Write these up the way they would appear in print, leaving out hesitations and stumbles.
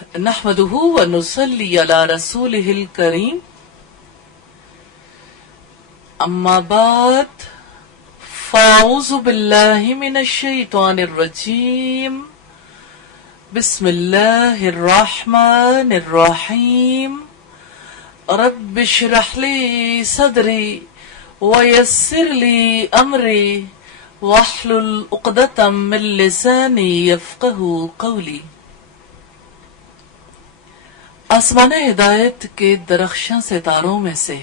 نحمده ونصلي على رسوله الكريم اما بعد فاعوذ بالله من الشيطان الرجيم بسم الله الرحمن الرحيم رب اشرح لي صدري ويسر لي امري واحلل عقدة من لساني يفقهوا قولي۔ آسمان ہدایت کے درخشاں ستاروں میں سے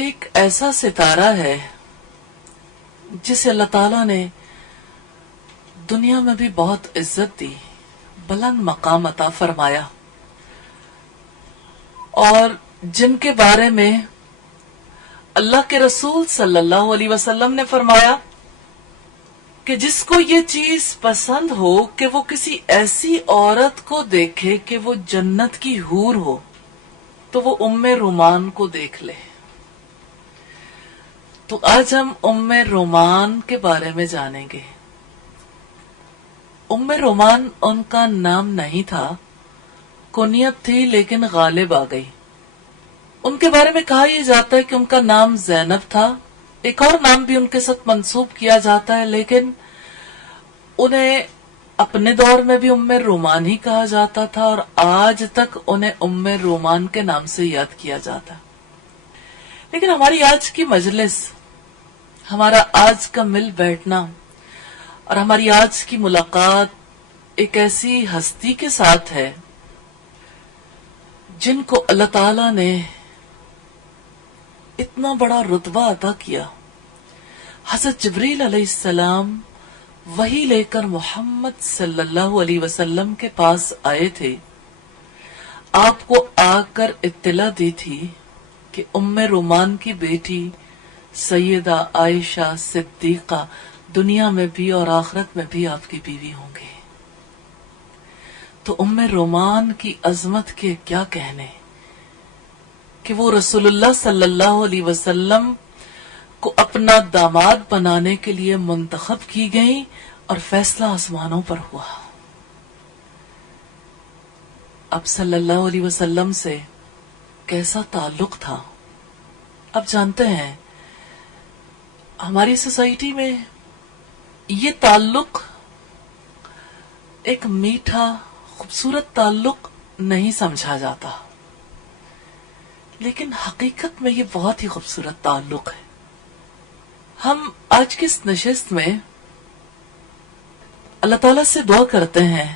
ایک ایسا ستارہ ہے جسے اللہ تعالیٰ نے دنیا میں بھی بہت عزت دی، بلند مقام عطا فرمایا، اور جن کے بارے میں اللہ کے رسول صلی اللہ علیہ وسلم نے فرمایا کہ جس کو یہ چیز پسند ہو کہ وہ کسی ایسی عورت کو دیکھے کہ وہ جنت کی حور ہو تو وہ ام رومان کو دیکھ لے۔ تو آج ہم ام رومان کے بارے میں جانیں گے۔ ام رومان ان کا نام نہیں تھا، کنیت تھی، لیکن غالب آ گئی۔ ان کے بارے میں کہا یہ جاتا ہے کہ ان کا نام زینب تھا، ایک اور نام بھی ان کے ساتھ منسوب کیا جاتا ہے، لیکن انہیں اپنے دور میں بھی ام رومان ہی کہا جاتا تھا اور آج تک انہیں ام رومان کے نام سے یاد کیا جاتا۔ لیکن ہماری آج کی مجلس، ہمارا آج کا مل بیٹھنا اور ہماری آج کی ملاقات ایک ایسی ہستی کے ساتھ ہے جن کو اللہ تعالی نے اتنا بڑا رتبہ عطا کیا۔ حضرت جبریل علیہ السلام وحی لے کر محمد صلی اللہ علیہ وسلم کے پاس آئے تھے، آپ کو آ کر اطلاع دی تھی کہ ام رومان کی بیٹی سیدہ عائشہ صدیقہ دنیا میں بھی اور آخرت میں بھی آپ کی بیوی ہوں گی۔ تو ام رومان کی عظمت کے کیا کہنے کہ وہ رسول اللہ صلی اللہ علیہ وسلم کو اپنا داماد بنانے کے لیے منتخب کی گئیں اور فیصلہ آسمانوں پر ہوا۔ اب صلی اللہ علیہ وسلم سے کیسا تعلق تھا؟ اب جانتے ہیں ہماری سوسائٹی میں یہ تعلق ایک میٹھا خوبصورت تعلق نہیں سمجھا جاتا، لیکن حقیقت میں یہ بہت ہی خوبصورت تعلق ہے۔ ہم آج کی اس نشست میں اللہ تعالیٰ سے دعا کرتے ہیں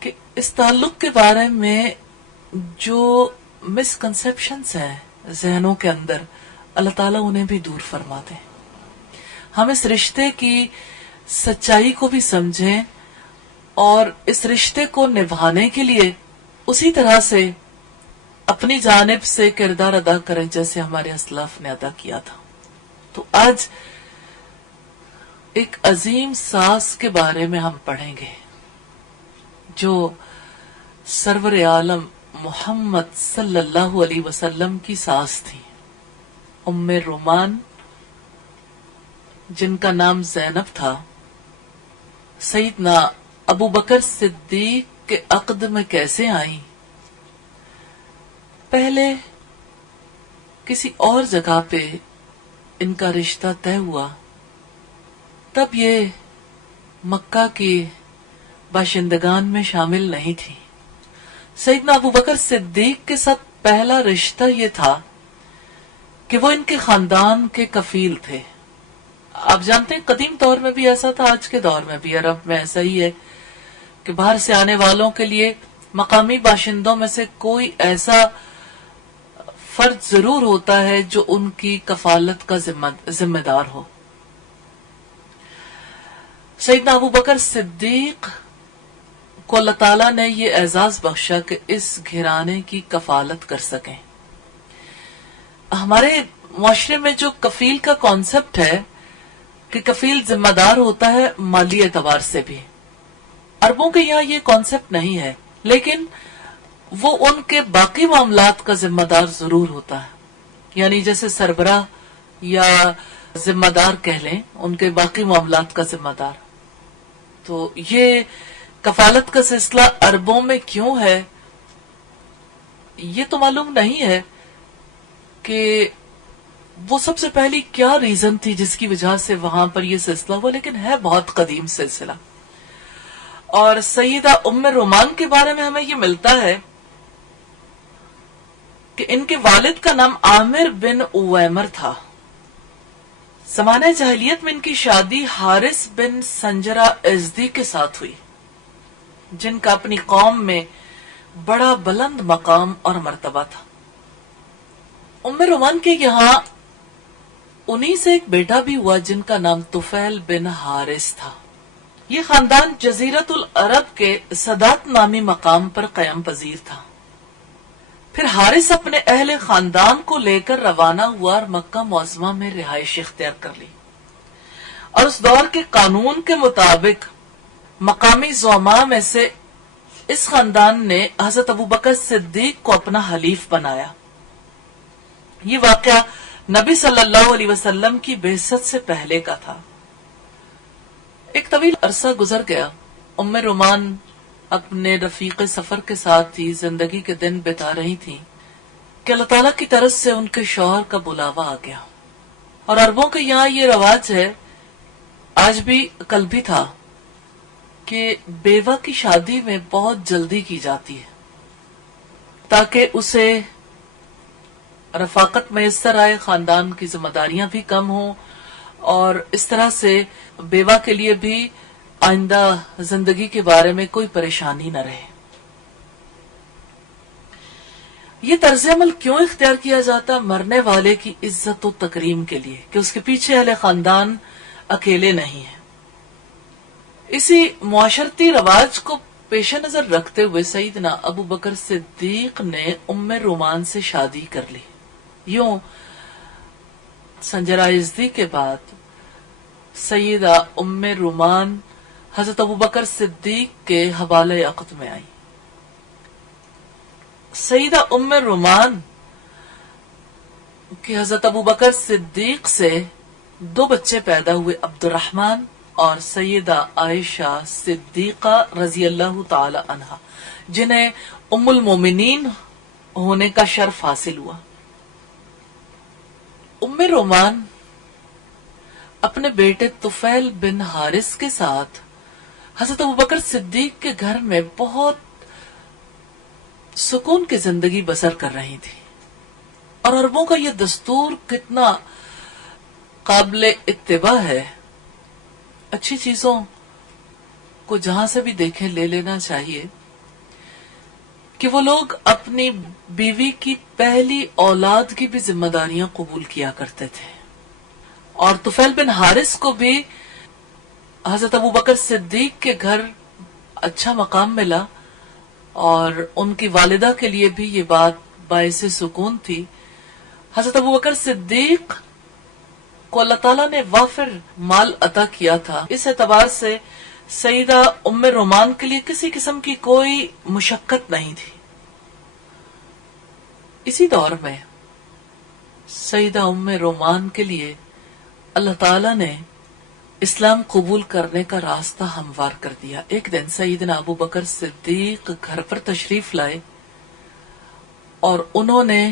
کہ اس تعلق کے بارے میں جو مسکنسیپشنز ہیں ذہنوں کے اندر، اللہ تعالیٰ انہیں بھی دور فرما دیں، ہم اس رشتے کی سچائی کو بھی سمجھیں اور اس رشتے کو نبھانے کے لیے اسی طرح سے اپنی جانب سے کردار ادا کریں جیسے ہمارے اسلاف نے ادا کیا تھا۔ تو آج ایک عظیم ساز کے بارے میں ہم پڑھیں گے جو سرور عالم محمد صلی اللہ علیہ وسلم کی ساز تھی، ام رومان، جن کا نام زینب تھا۔ سیدنا ابو بکر صدیق کے عقد میں کیسے آئیں؟ پہلے کسی اور جگہ پہ ان کا رشتہ طے ہوا، تب یہ مکہ کی باشندگان میں شامل نہیں تھی۔ سیدنا ابو بکر صدیق کے ساتھ پہلا رشتہ یہ تھا کہ وہ ان کے خاندان کے کفیل تھے۔ آپ جانتے ہیں قدیم دور میں بھی ایسا تھا، آج کے دور میں بھی عرب میں ایسا ہی ہے کہ باہر سے آنے والوں کے لیے مقامی باشندوں میں سے کوئی ایسا فرد ضرور ہوتا ہے جو ان کی کفالت کا ذمہ دار ہو۔ سیدنا ابو بکر صدیق کو اللہ تعالیٰ نے یہ اعزاز بخشا کہ اس گھرانے کی کفالت کر سکیں۔ ہمارے معاشرے میں جو کفیل کا کانسیپٹ ہے کہ کفیل ذمہ دار ہوتا ہے مالی اعتبار سے بھی، عربوں کے یہاں یہ کانسیپٹ نہیں ہے، لیکن وہ ان کے باقی معاملات کا ذمہ دار ضرور ہوتا ہے، یعنی جیسے سربراہ یا ذمہ دار کہہ لیں، ان کے باقی معاملات کا ذمہ دار۔ تو یہ کفالت کا سلسلہ عربوں میں کیوں ہے یہ تو معلوم نہیں ہے کہ وہ سب سے پہلی کیا ریزن تھی جس کی وجہ سے وہاں پر یہ سلسلہ ہوا، لیکن ہے بہت قدیم سلسلہ. اور سیدہ ام رومان کے بارے میں ہمیں یہ ملتا ہے کہ ان کے والد کا نام عامر بن اویمر تھا. زمانہ جاہلیت میں ان کی شادی حارث بن سنجرہ ازدی کے ساتھ ہوئی، جن کا اپنی قوم میں بڑا بلند مقام اور مرتبہ تھا. ام رومان کے یہاں انہی سے ایک بیٹا بھی ہوا جن کا نام طفیل بن حارث تھا. یہ خاندان جزیرت العرب کے سادات نامی مقام پر قیام پذیر تھا. پھر حارث اپنے اہل خاندان کو لے کر روانہ ہوا اور مکہ معظمہ میں رہائش اختیار کر لی، اور اس دور کے قانون کے مطابق مقامی زعماء میں سے اس خاندان نے حضرت ابوبکر صدیق کو اپنا حلیف بنایا. یہ واقعہ نبی صلی اللہ علیہ وسلم کی بعثت سے پہلے کا تھا. ایک طویل عرصہ گزر گیا. ام رومان اپنے رفیق سفر کے ساتھ ہی زندگی کے دن بتا رہی تھی کہ اللہ تعالیٰ کی طرف سے ان کے شوہر کا بلاوا آ گیا. اور عربوں کے یہاں یہ رواج ہے، آج بھی کل بھی تھا، کہ بیوہ کی شادی میں بہت جلدی کی جاتی ہے تاکہ اسے رفاقت میسر آئے، خاندان کی ذمہ داریاں بھی کم ہوں، اور اس طرح سے بیوہ کے لیے بھی آئندہ زندگی کے بارے میں کوئی پریشانی نہ رہے. یہ طرز عمل کیوں اختیار کیا جاتا؟ مرنے والے کی عزت و تکریم کے لیے، کہ اس کے پیچھے اہل خاندان اکیلے نہیں ہیں. اسی معاشرتی رواج کو پیش نظر رکھتے ہوئے سیدنا ابو بکر صدیق نے ام رومان سے شادی کر لی. یوں سنجرہ ازدی کے بعد سیدہ ام رومان حضرت ابو بکر صدیق کے حوالہ عقد میں آئی. سیدہ ام رومان کہ حضرت ابو بکر صدیق سے 2 بچے پیدا ہوئے، عبد الرحمن اور سیدہ عائشہ صدیقہ رضی اللہ تعالی عنہا، جنہیں ام المومنین ہونے کا شرف حاصل ہوا. ام رومان اپنے بیٹے طفیل بن حارث کے ساتھ حضرت ابوبکر صدیق کے گھر میں بہت سکون کی زندگی بسر کر رہی تھی. اور عربوں کا یہ دستور کتنا قابل اتباع ہے. اچھی چیزوں کو جہاں سے بھی دیکھیں لے لینا چاہیے کہ وہ لوگ اپنی بیوی کی پہلی اولاد کی بھی ذمہ داریاں قبول کیا کرتے تھے. اور طفیل بن حارث کو بھی حضرت ابوبکر صدیق کے گھر اچھا مقام ملا، اور ان کی والدہ کے لیے بھی یہ بات باعث سکون تھی. حضرت ابوبکر صدیق کو اللہ تعالیٰ نے وافر مال عطا کیا تھا، اس اعتبار سے سیدہ ام رومان کے لیے کسی قسم کی کوئی مشقت نہیں تھی. اسی دور میں سیدہ ام رومان کے لیے اللہ تعالیٰ نے اسلام قبول کرنے کا راستہ ہموار کر دیا. ایک دن سیدنا ابو بکر صدیق گھر پر تشریف لائے اور انہوں نے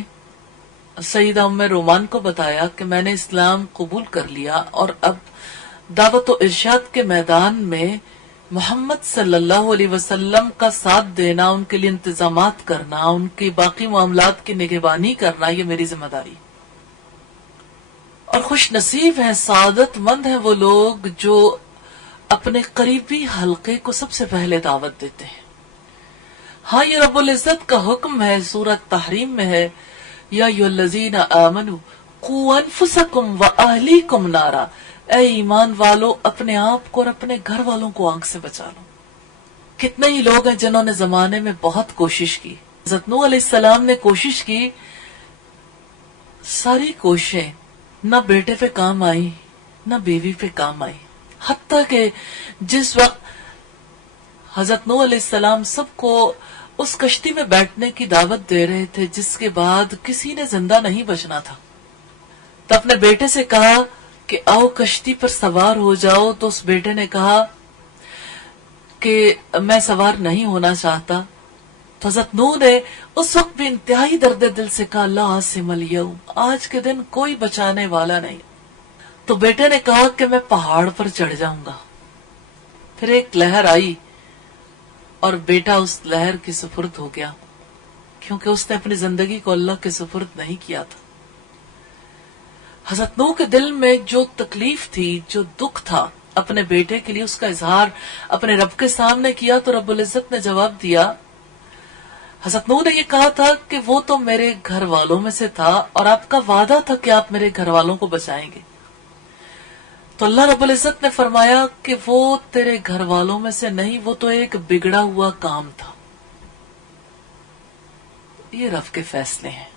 سیدہ ام رومان کو بتایا کہ میں نے اسلام قبول کر لیا، اور اب دعوت و ارشاد کے میدان میں محمد صلی اللہ علیہ وسلم کا ساتھ دینا، ان کے لیے انتظامات کرنا، ان کی باقی معاملات کی نگہبانی کرنا، یہ میری ذمہ داری. اور خوش نصیب ہیں، سعادت مند ہیں وہ لوگ جو اپنے قریبی حلقے کو سب سے پہلے دعوت دیتے ہیں. ہاں، یہ رب العزت کا حکم ہے، سورۃ تحریم میں ہے، یا ایھا الذین آمنوا قوا انفسکم واہلیکم نارا، اے ایمان والو اپنے آپ کو اور اپنے گھر والوں کو آگ سے بچا لو. کتنے ہی لوگ ہیں جنہوں نے زمانے میں بہت کوشش کی. حضرت نوح علیہ السلام نے کوشش کی، ساری کوششیں نہ بیٹے پہ کام آئی نہ بیوی پہ کام آئی، حتیٰ کہ جس وقت حضرت نوح علیہ السلام سب کو اس کشتی میں بیٹھنے کی دعوت دے رہے تھے جس کے بعد کسی نے زندہ نہیں بچنا تھا، تو اپنے بیٹے سے کہا کہ آؤ کشتی پر سوار ہو جاؤ. تو اس بیٹے نے کہا کہ میں سوار نہیں ہونا چاہتا، تو حضرت نوح نے اس وقت بھی انتہائی درد دل سے کہا لا عاصم الیوم، آج کے دن کوئی بچانے والا نہیں۔ تو بیٹے نے کہا کہ میں پہاڑ پر چڑھ جاؤں گا۔ پھر ایک لہر آئی اور بیٹا اس لہر کی سپرد ہو گیا، کیونکہ اس نے اپنی زندگی کو اللہ کے سپرد نہیں کیا تھا۔ حضرت نوح کے دل میں جو تکلیف تھی، جو دکھ تھا اپنے بیٹے کے لیے، اس کا اظہار اپنے رب کے سامنے کیا تو رب العزت نے جواب دیا۔ حضرت نوح نے یہ کہا تھا کہ وہ تو میرے گھر والوں میں سے تھا اور آپ کا وعدہ تھا کہ آپ میرے گھر والوں کو بچائیں گے۔ تو اللہ رب العزت نے فرمایا کہ وہ تیرے گھر والوں میں سے نہیں، وہ تو ایک بگڑا ہوا کام تھا۔ یہ رب کے فیصلے ہیں۔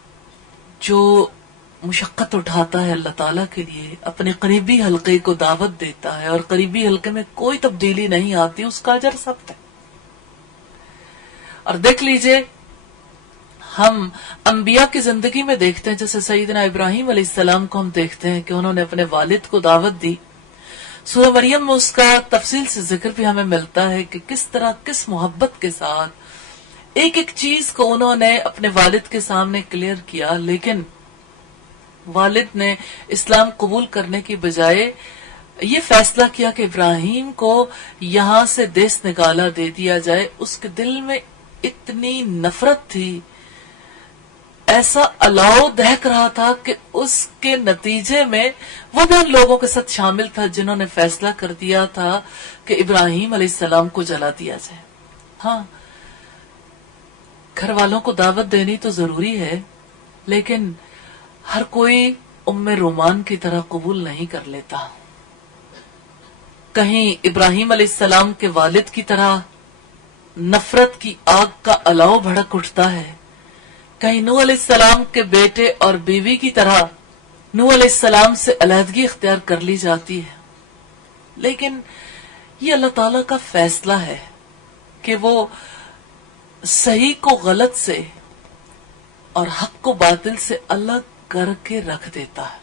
جو مشقت اٹھاتا ہے اللہ تعالیٰ کے لیے، اپنے قریبی حلقے کو دعوت دیتا ہے اور قریبی حلقے میں کوئی تبدیلی نہیں آتی، اس کا اجر سخت ہے۔ اور دیکھ لیجئے، ہم انبیاء کی زندگی میں دیکھتے ہیں، جیسے سیدنا ابراہیم علیہ السلام کو ہم دیکھتے ہیں کہ انہوں نے اپنے والد کو دعوت دی۔ سورہ مریم میں اس کا تفصیل سے ذکر بھی ہمیں ملتا ہے کہ کس طرح، کس محبت کے ساتھ ایک ایک چیز کو انہوں نے اپنے والد کے سامنے کلیئر کیا، لیکن والد نے اسلام قبول کرنے کی بجائے یہ فیصلہ کیا کہ ابراہیم کو یہاں سے دیس نکالا دے دیا جائے۔ اس کے دل میں اتنی نفرت تھی، ایسا الاؤ دہک رہا تھا کہ اس کے نتیجے میں وہ بھی ان لوگوں کے ساتھ شامل تھا جنہوں نے فیصلہ کر دیا تھا کہ ابراہیم علیہ السلام کو جلا دیا جائے۔ ہاں، گھر والوں کو دعوت دینی تو ضروری ہے، لیکن ہر کوئی ام رومان کی طرح قبول نہیں کر لیتا۔ کہیں ابراہیم علیہ السلام کے والد کی طرح نفرت کی آگ کا الاؤ بھڑک اٹھتا ہے، کہیں نوح علیہ السلام کے بیٹے اور بیوی کی طرح نوح علیہ السلام سے علیحدگی اختیار کر لی جاتی ہے۔ لیکن یہ اللہ تعالیٰ کا فیصلہ ہے کہ وہ صحیح کو غلط سے اور حق کو باطل سے الگ کر کے رکھ دیتا ہے،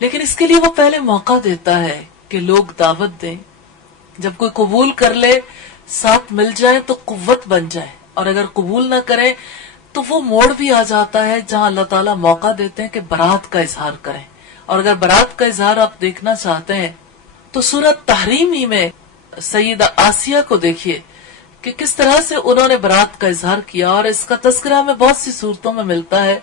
لیکن اس کے لیے وہ پہلے موقع دیتا ہے کہ لوگ دعوت دیں، جب کوئی قبول کر لے، ساتھ مل جائے تو قوت بن جائے، اور اگر قبول نہ کرے تو وہ موڑ بھی آ جاتا ہے جہاں اللہ تعالیٰ موقع دیتے ہیں کہ برات کا اظہار کریں۔ اور اگر برات کا اظہار آپ دیکھنا چاہتے ہیں تو سورۃ تحریم ہی میں سیدہ آسیہ کو دیکھیے کہ کس طرح سے انہوں نے برات کا اظہار کیا، اور اس کا تذکرہ ہمیں بہت سی صورتوں میں ملتا ہے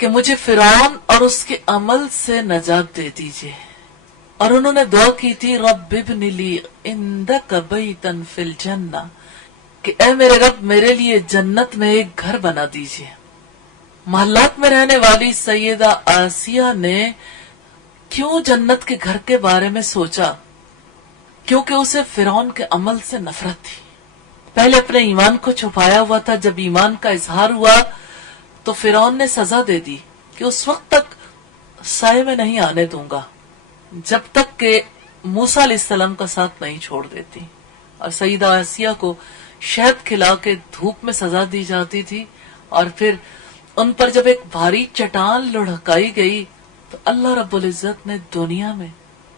کہ مجھے فرعون اور اس کے عمل سے نجات دے دیجیے۔ اور انہوں نے دعا کی تھی رب ابن لی عندک بیتا فی الجنہ، کہ اے میرے رب میرے لیے جنت میں ایک گھر بنا دیجیے۔ محلات میں رہنے والی سیدہ آسیہ نے کیوں جنت کے گھر کے بارے میں سوچا؟ کیونکہ اسے فرعون کے عمل سے نفرت تھی۔ پہلے اپنے ایمان کو چھپایا ہوا تھا، جب ایمان کا اظہار ہوا تو فرعون نے سزا دے دی کہ اس وقت تک سائے میں نہیں آنے دوں گا جب تک کہ موسیٰ علیہ السلام کا ساتھ نہیں چھوڑ دیتی۔ اور سیدہ آسیہ کو شہد کھلا کے دھوپ میں سزا دی جاتی تھی، اور پھر ان پر جب ایک بھاری چٹان لڑھکائی گئی تو اللہ رب العزت نے دنیا میں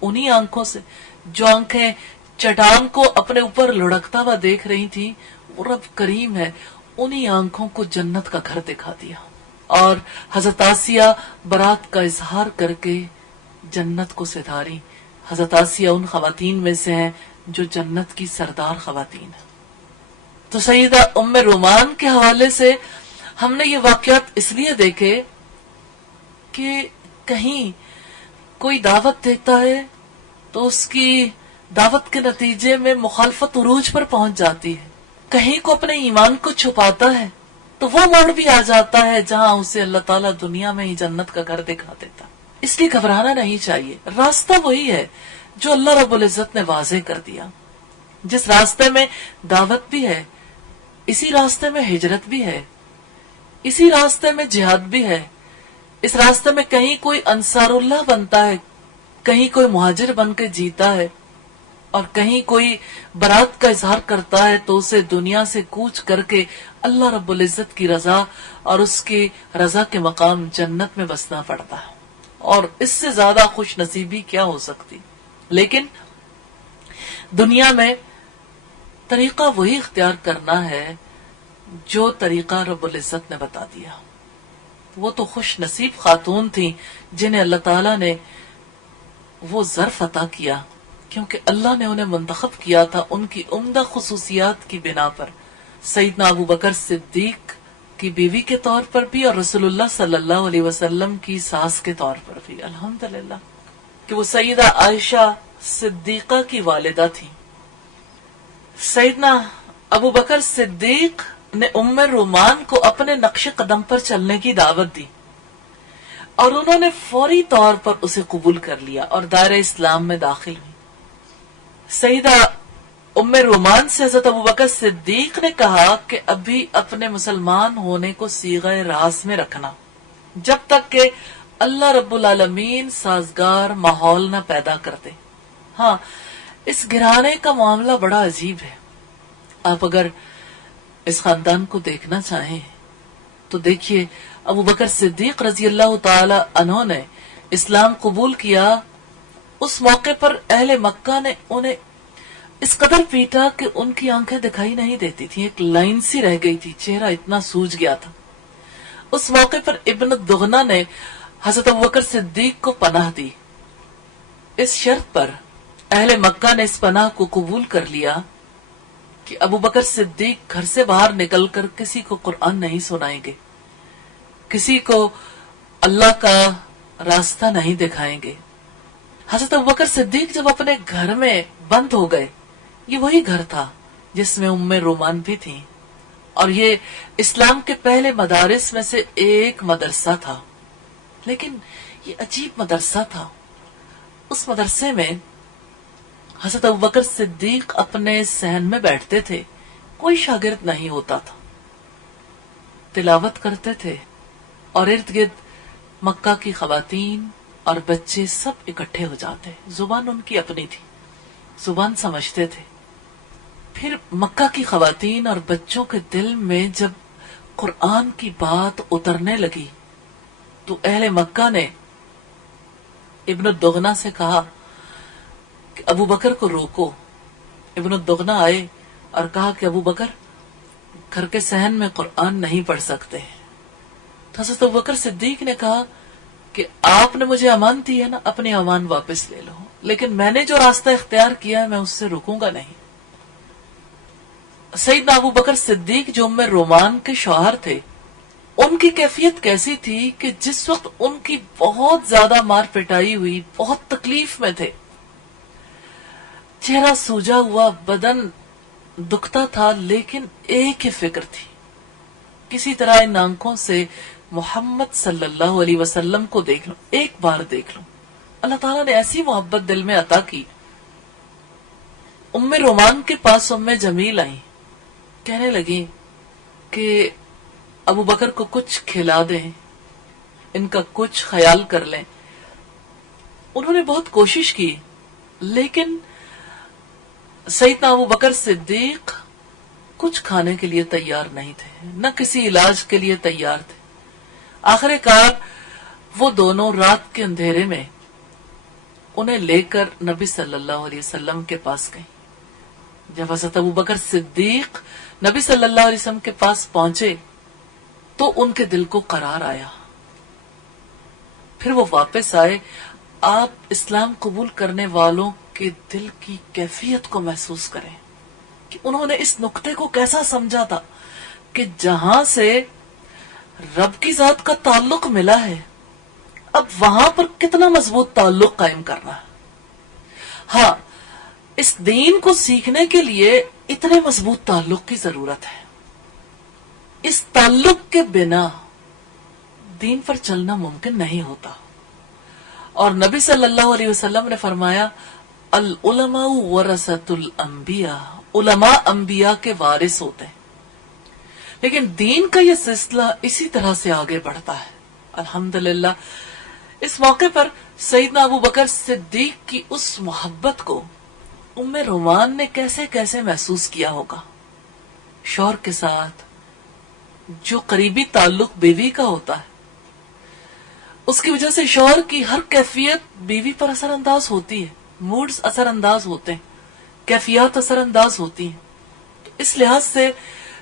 انہی آنکھوں سے، جو آنکھیں چٹان کو اپنے اوپر لڑھکتا ہوا دیکھ رہی تھی، وہ رب کریم ہے، انہی آنکھوں کو جنت کا گھر دکھا دیا، اور حضرت آسیہ برات کا اظہار کر کے جنت کو سدھاری۔ حضرت آسیہ ان خواتین میں سے ہیں جو جنت کی سردار خواتین ہیں۔ تو سیدہ ام رومان کے حوالے سے ہم نے یہ واقعات اس لیے دیکھے کہ کہیں کوئی دعوت دیتا ہے تو اس کی دعوت کے نتیجے میں مخالفت عروج پر پہنچ جاتی ہے، کہیں کو اپنے ایمان کو چھپاتا ہے تو وہ موڑ بھی آ جاتا ہے جہاں اسے اللہ تعالیٰ دنیا میں ہی جنت کا گھر دکھا دیتا۔ اس لیے گھبرانا نہیں چاہیے، راستہ وہی ہے جو اللہ رب العزت نے واضح کر دیا۔ جس راستے میں دعوت بھی ہے، اسی راستے میں ہجرت بھی ہے، اسی راستے میں جہاد بھی ہے۔ اس راستے میں کہیں کوئی انصار اللہ بنتا ہے، کہیں کوئی مہاجر بن کے جیتا ہے، اور کہیں کوئی برات کا اظہار کرتا ہے تو اسے دنیا سے کوچ کر کے اللہ رب العزت کی رضا اور اس کی رضا کے مقام جنت میں بسنا پڑتا ہے، اور اس سے زیادہ خوش نصیبی کیا ہو سکتی۔ لیکن دنیا میں طریقہ وہی اختیار کرنا ہے جو طریقہ رب العزت نے بتا دیا. وہ تو خوش نصیب خاتون تھیں جنہیں اللہ تعالیٰ نے وہ ظرف عطا کیا، کیونکہ اللہ نے انہیں منتخب کیا تھا ان کی عمدہ خصوصیات کی بنا پر، سیدنا ابو بکر صدیق کی بیوی کے طور پر بھی اور رسول اللہ صلی اللہ علیہ وسلم کی ساس کے طور پر بھی. الحمدللہ کہ وہ سیدہ عائشہ صدیقہ کی والدہ تھی. سیدنا ابو بکر صدیق نے ام رومان کو اپنے نقش قدم پر چلنے کی دعوت دی اور انہوں نے فوری طور پر اسے قبول کر لیا اور دائرہ اسلام میں داخل ہوئی. سیدہ ام رومان سے حضرت ابو بکر صدیق نے کہا کہ ابھی اپنے مسلمان ہونے کو صیغہ راز میں رکھنا جب تک کہ اللہ رب العالمین سازگار ماحول نہ پیدا کرتے. ہاں، اس گھرانے کا معاملہ بڑا عجیب ہے. آپ اگر اس خاندان کو دیکھنا چاہیں تو دیکھیے، ابو بکر صدیق رضی اللہ تعالی عنہ نے اسلام قبول کیا. اس موقع پر اہل مکہ نے انہیں اس قدر پیٹا کہ ان کی آنکھیں دکھائی نہیں دیتی تھی، ایک لائن سی رہ گئی تھی، چہرہ اتنا سوج گیا تھا. اس موقع پر ابن الدغنہ نے حضرت ابو بکر صدیق کو پناہ دی. اس شرط پر اہل مکہ نے اس پناہ کو قبول کر لیا کہ ابو بکر صدیق گھر سے باہر نکل کر کسی کو قرآن نہیں سنائیں گے، کسی کو اللہ کا راستہ نہیں دکھائیں گے. حضرت ابو بکر صدیق جب اپنے گھر میں بند ہو گئے، یہ وہی گھر تھا جس میں ام رومان بھی تھی اور یہ اسلام کے پہلے مدارس میں سے ایک مدرسہ تھا. لیکن یہ عجیب مدرسہ تھا. اس مدرسے میں حضرت ابو بکر صدیق اپنے صحن میں بیٹھتے تھے، کوئی شاگرد نہیں ہوتا تھا، تلاوت کرتے تھے اور ارد گرد مکہ کی خواتین اور بچے سب اکٹھے ہو جاتے. زبان ان کی اپنی تھی، زبان سمجھتے تھے. پھر مکہ کی خواتین اور بچوں کے دل میں جب قرآن کی بات اترنے لگی تو اہل مکہ نے ابن الدغنہ سے کہا کہ ابو بکر کو روکو. ابن الدغنہ آئے اور کہا کہ ابو بکر گھر کے صحن میں قرآن نہیں پڑھ سکتے. تو حضرت ابو بکر صدیق نے کہا کہ آپ نے مجھے امان دی ہے نا، اپنی امان واپس لے لو، لیکن میں نے جو راستہ اختیار کیا ہے میں اس سے رکوں گا نہیں. سیدنا ابو بکر صدیق جو ام رومان کے شوہر تھے، ان کی کیفیت کیسی تھی کہ جس وقت ان کی بہت زیادہ مار پٹائی ہوئی، بہت تکلیف میں تھے، چہرہ سوجا ہوا، بدن دکھتا تھا، لیکن ایک ہی فکر تھی، کسی طرح ان آنکھوں سے محمد صلی اللہ علیہ وسلم کو دیکھ لوں، ایک بار دیکھ لوں. اللہ تعالیٰ نے ایسی محبت دل میں عطا کی. ام رومان کے پاس ام جمیل آئیں، کہنے لگی کہ ابو بکر کو کچھ کھلا دیں، ان کا کچھ خیال کر لیں. انہوں نے بہت کوشش کی لیکن سیدنا ابو بکر صدیق کچھ کھانے کے لیے تیار نہیں تھے، نہ کسی علاج کے لیے تیار تھے. آخر کار وہ دونوں رات کے اندھیرے میں انہیں لے کر نبی صلی اللہ علیہ وسلم کے پاس گئیں. جب حضرت ابو بکر صدیق نبی صلی اللہ علیہ وسلم کے پاس پہنچے تو ان کے دل کو قرار آیا. پھر وہ واپس آئے. آپ اسلام قبول کرنے والوں کے دل کی کیفیت کو محسوس کریں کہ انہوں نے اس نقطے کو کیسا سمجھا تھا کہ جہاں سے رب کی ذات کا تعلق ملا ہے، اب وہاں پر کتنا مضبوط تعلق قائم کرنا ہے. ہاں، اس دین کو سیکھنے کے لیے اتنے مضبوط تعلق کی ضرورت ہے. اس تعلق کے بنا دین پر چلنا ممکن نہیں ہوتا. اور نبی صلی اللہ علیہ وسلم نے فرمایا، العلماء ورثۃ الانبیاء، علماء انبیاء کے وارث ہوتے ہیں. لیکن دین کا یہ سلسلہ اسی طرح سے آگے بڑھتا ہے. الحمدللہ اس موقع پر سیدنا ابو بکر صدیق کی اس محبت کو ام رومان نے کیسے کیسے محسوس کیا ہوگا. شوہر کے ساتھ جو قریبی تعلق بیوی کا ہوتا ہے، اس کی وجہ سے شوہر کی ہر کیفیت بیوی پر اثر انداز ہوتی ہے. موڈز اثر انداز ہوتے ہیں، کیفیات اثر انداز ہوتی ہیں. اس لحاظ سے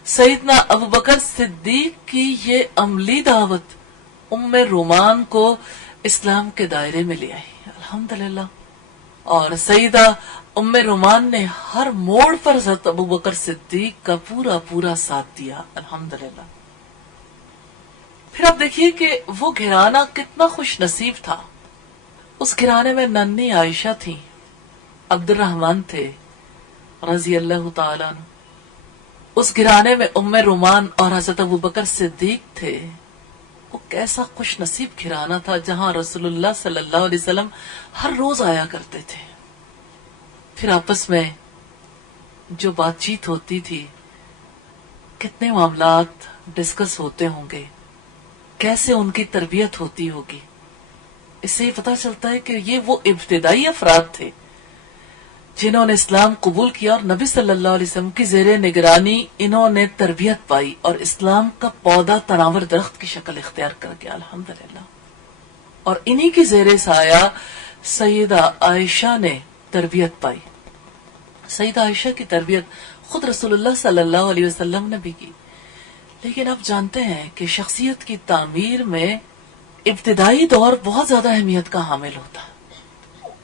سیدنا ابو بکر صدیق کی یہ عملی دعوت ام رومان کو اسلام کے دائرے میں لے آئی، الحمدللہ۔ اور سیدہ ام رومان نے ہر موڑ پر حضرت ابو بکر صدیق کا پورا پورا ساتھ دیا، الحمدللہ۔ پھر آپ دیکھیے کہ وہ گھرانہ کتنا خوش نصیب تھا۔ اس گھرانے میں ننھی عائشہ تھی، عبد الرحمن تھے رضی اللہ تعالیٰ عنہ۔ اس گھرانے میں ام رومان اور حضرت ابو بکر صدیق تھے۔ وہ کیسا خوش نصیب گھرانہ تھا جہاں رسول اللہ صلی اللہ علیہ وسلم ہر روز آیا کرتے تھے۔ پھر آپس میں جو بات چیت ہوتی تھی، کتنے معاملات ڈسکس ہوتے ہوں گے، کیسے ان کی تربیت ہوتی ہوگی۔ اس سے یہ پتا چلتا ہے کہ یہ وہ ابتدائی افراد تھے جنہوں نے اسلام قبول کیا اور نبی صلی اللہ علیہ وسلم کی زیر نگرانی انہوں نے تربیت پائی اور اسلام کا پودا تناور درخت کی شکل اختیار کر گیا، الحمدللہ۔ اور انہی کی زیر سایہ سیدہ عائشہ نے تربیت پائی۔ سیدہ عائشہ کی تربیت خود رسول اللہ صلی اللہ علیہ وسلم نے بھی کی۔ لیکن آپ جانتے ہیں کہ شخصیت کی تعمیر میں ابتدائی دور بہت زیادہ اہمیت کا حامل ہوتا ہے۔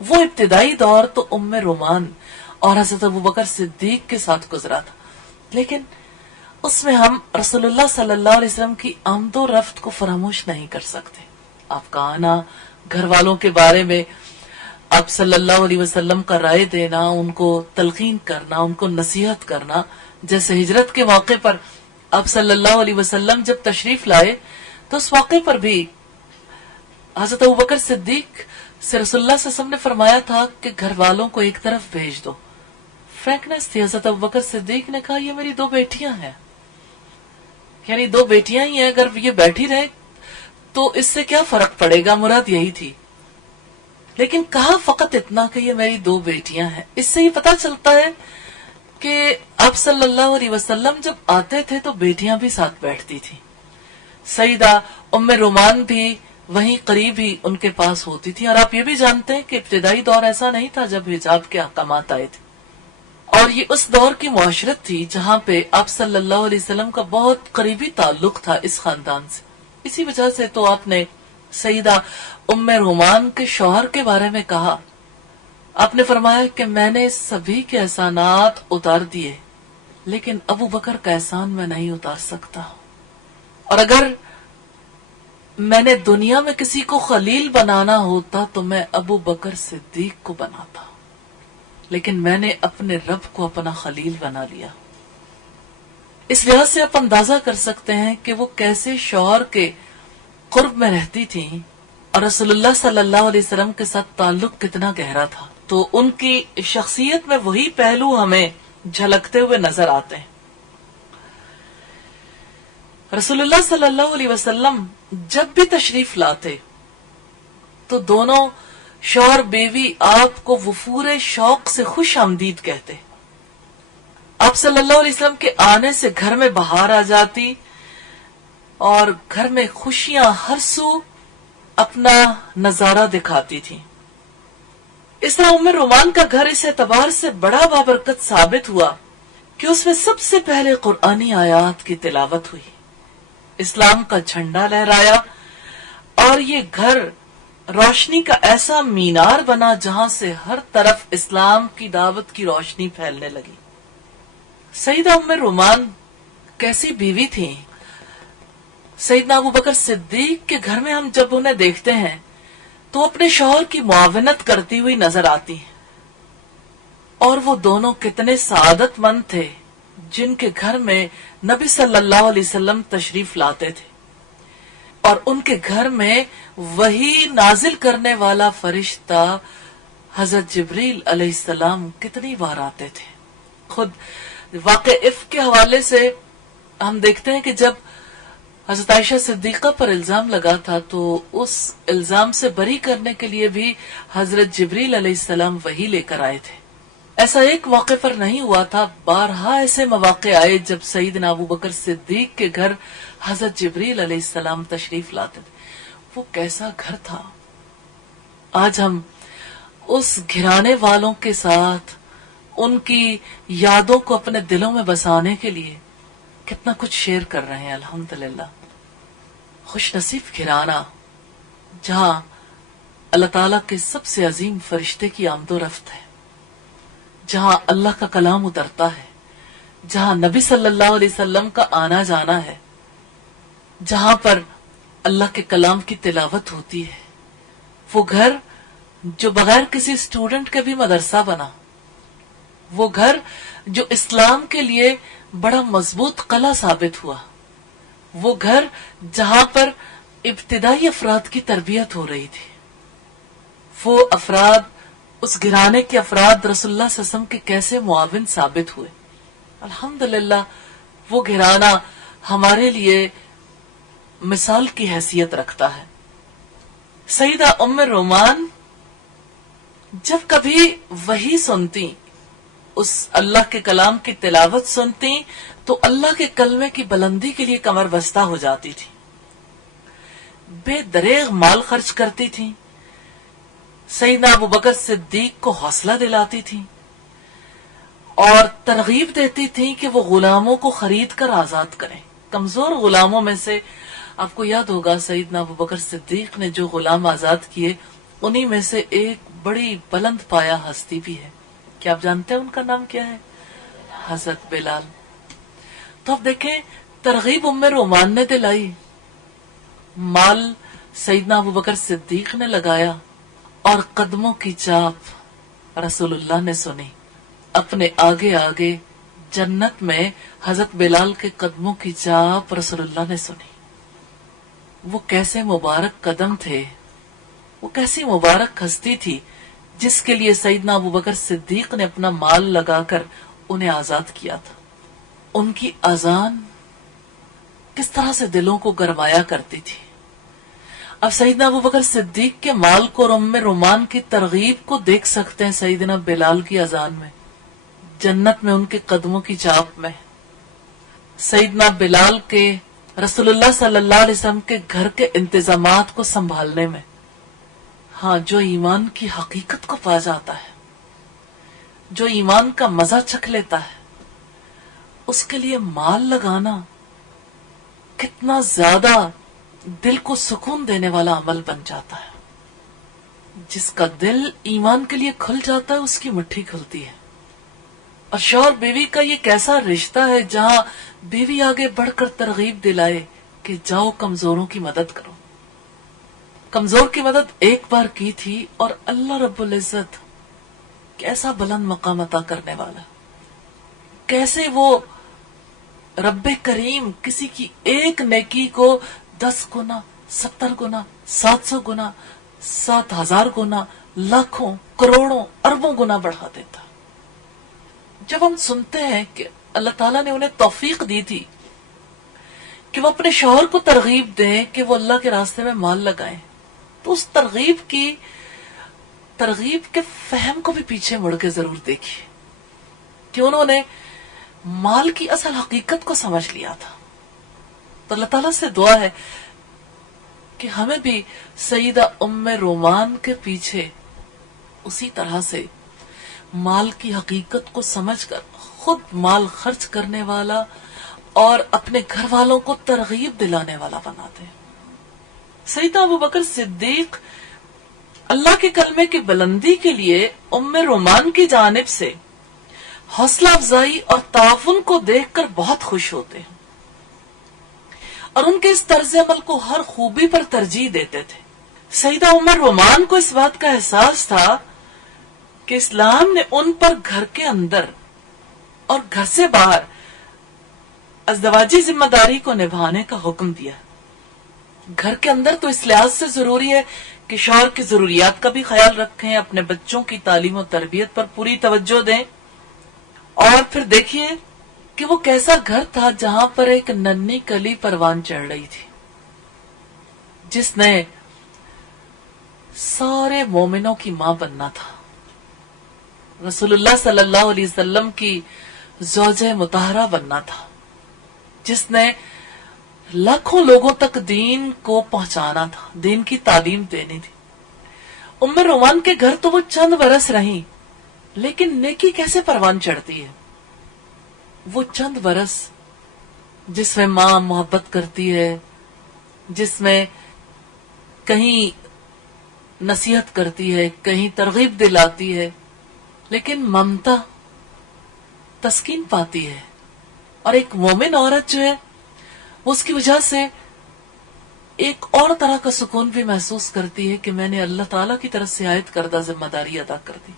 وہ ابتدائی دور تو ام رومان اور حضرت ابو بکر صدیق کے ساتھ گزرا تھا، لیکن اس میں ہم رسول اللہ صلی اللہ علیہ وسلم کی آمد و رفت کو فراموش نہیں کر سکتے۔ آپ کا آنا، گھر والوں کے بارے میں آپ صلی اللہ علیہ وسلم کا رائے دینا، ان کو تلقین کرنا، ان کو نصیحت کرنا۔ جیسے ہجرت کے موقع پر آپ صلی اللہ علیہ وسلم جب تشریف لائے تو اس موقع پر بھی حضرت ابو بکر صدیق سے رسول اللہ صلی اللہ علیہ وسلم نے فرمایا تھا کہ گھر والوں کو ایک طرف بھیج دو۔ فرینکنس تھی، حضرت ابو بکر صدیق نے کہا یہ میری 2 بیٹیاں ہیں، یعنی 2 بیٹیاں ہی ہیں، اگر یہ بیٹھی رہے تو اس سے کیا فرق پڑے گا، مراد یہی تھی۔ لیکن کہا فقط اتنا کہ یہ میری 2 بیٹیاں ہیں۔ اس سے یہ پتا چلتا ہے کہ آپ صلی اللہ علیہ وسلم جب آتے تھے تو بیٹیاں بھی ساتھ بیٹھتی تھی۔ سیدہ ام رومان بھی وہیں قریب ہی ان کے پاس ہوتی تھی۔ اور آپ یہ بھی جانتے ہیں کہ ابتدائی دور ایسا نہیں تھا جب حجاب کے احکامات آئے تھے، اور یہ اس دور کی معاشرت تھی جہاں پہ آپ صلی اللہ علیہ وسلم کا بہت قریبی تعلق تھا اس خاندان سے۔ اسی وجہ سے تو آپ نے سیدہ ام رومان کے شوہر کے بارے میں کہا، آپ نے فرمایا کہ میں نے سبھی کے احسانات اتار دیے لیکن ابو بکر کا احسان میں نہیں اتار سکتا، اور اگر میں نے دنیا میں کسی کو خلیل بنانا ہوتا تو میں ابو بکر صدیق کو بناتا، لیکن میں نے اپنے رب کو اپنا خلیل بنا لیا۔ اس لحاظ سے آپ اندازہ کر سکتے ہیں کہ وہ کیسے شوہر کے قرب میں رہتی تھیں اور رسول اللہ صلی اللہ علیہ وسلم کے ساتھ تعلق کتنا گہرا تھا۔ تو ان کی شخصیت میں وہی پہلو ہمیں جھلکتے ہوئے نظر آتے ہیں۔ رسول اللہ صلی اللہ علیہ وسلم جب بھی تشریف لاتے تو دونوں شوہر بیوی آپ کو وفور شوق سے خوش آمدید کہتے۔ آپ صلی اللہ علیہ وسلم کے آنے سے گھر میں بہار آ جاتی اور گھر میں خوشیاں ہر سو اپنا نظارہ دکھاتی تھی۔ اس طرح ام رومان کا گھر اس اعتبار سے بڑا بابرکت ثابت ہوا کہ اس میں سب سے پہلے قرآنی آیات کی تلاوت ہوئی، اسلام کا جھنڈا لہرایا، اور یہ گھر روشنی کا ایسا مینار بنا جہاں سے ہر طرف اسلام کی دعوت کی روشنی پھیلنے لگی۔ سیدہ ام رومان کیسی بیوی تھی؟ سیدنا ابو بکر صدیق کے گھر میں ہم جب انہیں دیکھتے ہیں تو اپنے شوہر کی معاونت کرتی ہوئی نظر آتی ہیں، اور وہ دونوں کتنے سعادت مند تھے جن کے گھر میں نبی صلی اللہ علیہ وسلم تشریف لاتے تھے، اور ان کے گھر میں وہی نازل کرنے والا فرشتہ حضرت جبریل علیہ السلام کتنی بار آتے تھے۔ خود واقع افک کے حوالے سے ہم دیکھتے ہیں کہ جب حضرت عائشہ صدیقہ پر الزام لگا تھا تو اس الزام سے بری کرنے کے لیے بھی حضرت جبریل علیہ السلام وہی لے کر آئے تھے۔ ایسا ایک موقع پر نہیں ہوا تھا، بارہا ایسے مواقع آئے جب سیدنا ابو بکر صدیق کے گھر حضرت جبریل علیہ السلام تشریف لاتے تھے۔ وہ کیسا گھر تھا! آج ہم اس گھرانے والوں کے ساتھ ان کی یادوں کو اپنے دلوں میں بسانے کے لیے کتنا کچھ شیئر کر رہے ہیں. الحمدللہ. خوش نصیب گھرانا جہاں اللہ تعالیٰ کے سب سے عظیم فرشتے کی آمد و رفت ہے، جہاں اللہ کا کلام اترتا ہے، جہاں نبی صلی اللہ علیہ وسلم کا آنا جانا ہے، جہاں پر اللہ کے کلام کی تلاوت ہوتی ہے. وہ گھر جو بغیر کسی اسٹوڈنٹ کے بھی مدرسہ بنا، وہ گھر جو اسلام کے لیے بڑا مضبوط قلعہ ثابت ہوا، وہ گھر جہاں پر ابتدائی افراد کی تربیت ہو رہی تھی، وہ افراد، اس گھرانے کے افراد رسول اللہ صلی اللہ علیہ وسلم کے کیسے معاون ثابت ہوئے. الحمدللہ وہ گھرانہ ہمارے لیے مثال کی حیثیت رکھتا ہے. سیدہ ام رومان جب کبھی وحی سنتی، اس اللہ کے کلام کی تلاوت سنتی، تو اللہ کے کلمے کی بلندی کے لیے کمر بستہ ہو جاتی تھی، بے دریغ مال خرچ کرتی تھی، سیدنا ابو بکر صدیق کو حوصلہ دلاتی تھی اور ترغیب دیتی تھی کہ وہ غلاموں کو خرید کر آزاد کریں. کمزور غلاموں میں سے آپ کو یاد ہوگا سیدنا ابو بکر صدیق نے جو غلام آزاد کیے، انہی میں سے ایک بڑی بلند پایا ہستی بھی ہے. کیا آپ جانتے ہیں ان کا نام کیا ہے؟ حضرت بلال. تو اب دیکھیں ترغیب ام رومان نے دلائی، مال سیدنا ابو بکر صدیق نے لگایا، اور قدموں کی چاپ رسول اللہ نے سنی. اپنے آگے آگے جنت میں حضرت بلال کے قدموں کی چاپ رسول اللہ نے سنی. وہ کیسے مبارک قدم تھے، وہ کیسی مبارک ہستی تھی جس کے لیے سیدنا ابو بکر صدیق نے اپنا مال لگا کر انہیں آزاد کیا تھا. ان کی اذان کس طرح سے دلوں کو گرمایا کرتی تھی. اب سیدنا ابو بکر صدیق کے مال کو اور ام رومان کی ترغیب کو دیکھ سکتے ہیں سیدنا بلال کی اذان میں، جنت میں ان کے قدموں کی چاپ میں، سیدنا بلال کے رسول اللہ صلی اللہ علیہ وسلم کے گھر کے انتظامات کو سنبھالنے میں. ہاں، جو ایمان کی حقیقت کو پا جاتا ہے، جو ایمان کا مزہ چکھ لیتا ہے، اس کے لیے مال لگانا کتنا زیادہ دل کو سکون دینے والا عمل بن جاتا ہے. جس کا دل ایمان کے لیے کھل جاتا ہے اس کی مٹھی کھلتی ہے. اور شوہر بیوی کا یہ کیسا رشتہ ہے جہاں بیوی آگے بڑھ کر ترغیب دلائے کہ جاؤ کمزوروں کی مدد کرو. کمزور کی مدد ایک بار کی تھی اور اللہ رب العزت کیسا بلند مقام عطا کرنے والا، کیسے وہ رب کریم کسی کی ایک نیکی کو 10 گنا، 70 گنا، 700 گنا، 7000 گنا، لاکھوں، کروڑوں، اربوں گنا بڑھا دیتا. جب ہم سنتے ہیں کہ اللہ تعالیٰ نے انہیں توفیق دی تھی کہ وہ اپنے شوہر کو ترغیب دیں کہ وہ اللہ کے راستے میں مال لگائیں، تو اس ترغیب کے فہم کو بھی پیچھے مڑ کے ضرور دیکھیے کہ انہوں نے مال کی اصل حقیقت کو سمجھ لیا تھا. تو اللہ تعالیٰ سے دعا ہے کہ ہمیں بھی سیدہ ام رومان کے پیچھے اسی طرح سے مال کی حقیقت کو سمجھ کر خود مال خرچ کرنے والا اور اپنے گھر والوں کو ترغیب دلانے والا بنا دیں. سیدنا ابو بکر صدیق اللہ کے کلمے کی بلندی کے لیے ام رومان کی جانب سے حوصلہ افزائی اور تعاون کو دیکھ کر بہت خوش ہوتے ہیں اور ان کے اس طرز عمل کو ہر خوبی پر ترجیح دیتے تھے. سیدہ ام رومان کو اس بات کا احساس تھا کہ اسلام نے ان پر گھر کے اندر اور گھر سے باہر ازدواجی ذمہ داری کو نبھانے کا حکم دیا. گھر کے اندر تو اس لحاظ سے ضروری ہے کہ شوہر کی ضروریات کا بھی خیال رکھیں، اپنے بچوں کی تعلیم و تربیت پر پوری توجہ دیں. اور پھر دیکھیے کہ وہ کیسا گھر تھا جہاں پر ایک ننھی کلی پروان چڑھ رہی تھی، جس نے سارے مومنوں کی ماں بننا تھا، رسول اللہ صلی اللہ علیہ وسلم کی زوجہ مطہرہ بننا تھا، جس نے لاکھوں لوگوں تک دین کو پہنچانا تھا، دین کی تعلیم دینی تھی. ام رومان کے گھر تو وہ چند برس رہیں، لیکن نیکی کیسے پروان چڑھتی ہے؟ وہ چند برس جس میں ماں محبت کرتی ہے، جس میں کہیں نصیحت کرتی ہے، کہیں ترغیب دلاتی ہے، لیکن ممتا تسکین پاتی ہے. اور ایک مومن عورت جو ہے وہ اس کی وجہ سے ایک اور طرح کا سکون بھی محسوس کرتی ہے کہ میں نے اللہ تعالیٰ کی طرف سے عائد کردہ ذمہ داری ادا کر دی.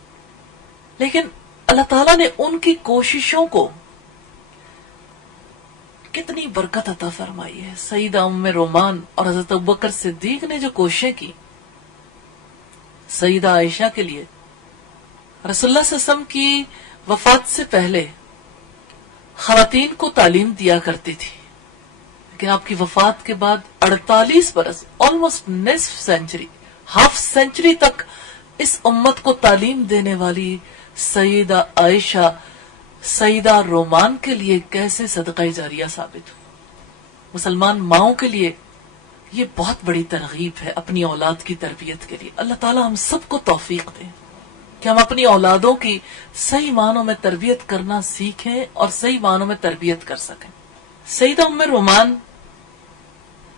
لیکن اللہ تعالیٰ نے ان کی کوششوں کو کتنی برکت عطا فرمائی ہے. سیدہ ام رومان اور حضرت ابوبکر صدیق نے جو کوششیں کی سیدہ عائشہ کے لیے، رسول اللہ صلی اللہ علیہ وسلم کی وفات سے پہلے خواتین کو تعلیم دیا کرتی تھی، لیکن آپ کی وفات کے بعد 48 برس، آلموسٹ نصف سینچری، ہاف سینچری تک اس امت کو تعلیم دینے والی سیدہ عائشہ، سیدہ رومان کے لیے کیسے صدقہ جاریہ ثابت ہو. مسلمان ماؤں کے لیے یہ بہت بڑی ترغیب ہے اپنی اولاد کی تربیت کے لیے. اللہ تعالی ہم سب کو توفیق دے کہ ہم اپنی اولادوں کی صحیح معنوں میں تربیت کرنا سیکھیں اور صحیح معنوں میں تربیت کر سکیں. سیدہ ام رومان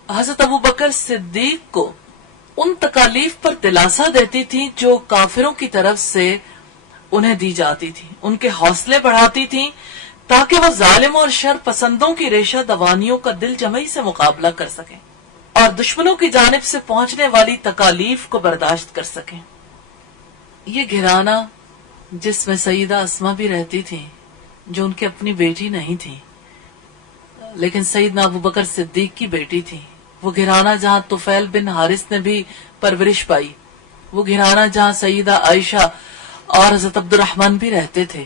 حضرت ابوبکر صدیق کو ان تکالیف پر دلاسا دیتی تھی جو کافروں کی طرف سے انہیں دی جاتی تھی، ان کے حوصلے بڑھاتی تھی تاکہ وہ ظالموں اور شر پسندوں کی ریشہ دوانیوں کا دل جمعی سے مقابلہ کر سکیں اور دشمنوں کی جانب سے پہنچنے والی تکالیف کو برداشت کر سکیں. یہ گھرانہ جس میں سیدہ اسما بھی رہتی تھی، جو ان کی اپنی بیٹی نہیں تھی لیکن سیدنا ابوبکر صدیق کی بیٹی تھی، وہ گھرانہ جہاں طفیل بن حارث نے بھی پرورش پائی، وہ گھرانہ جہاں سیدہ عائشہ اور حضرت عبد الرحمن بھی رہتے تھے،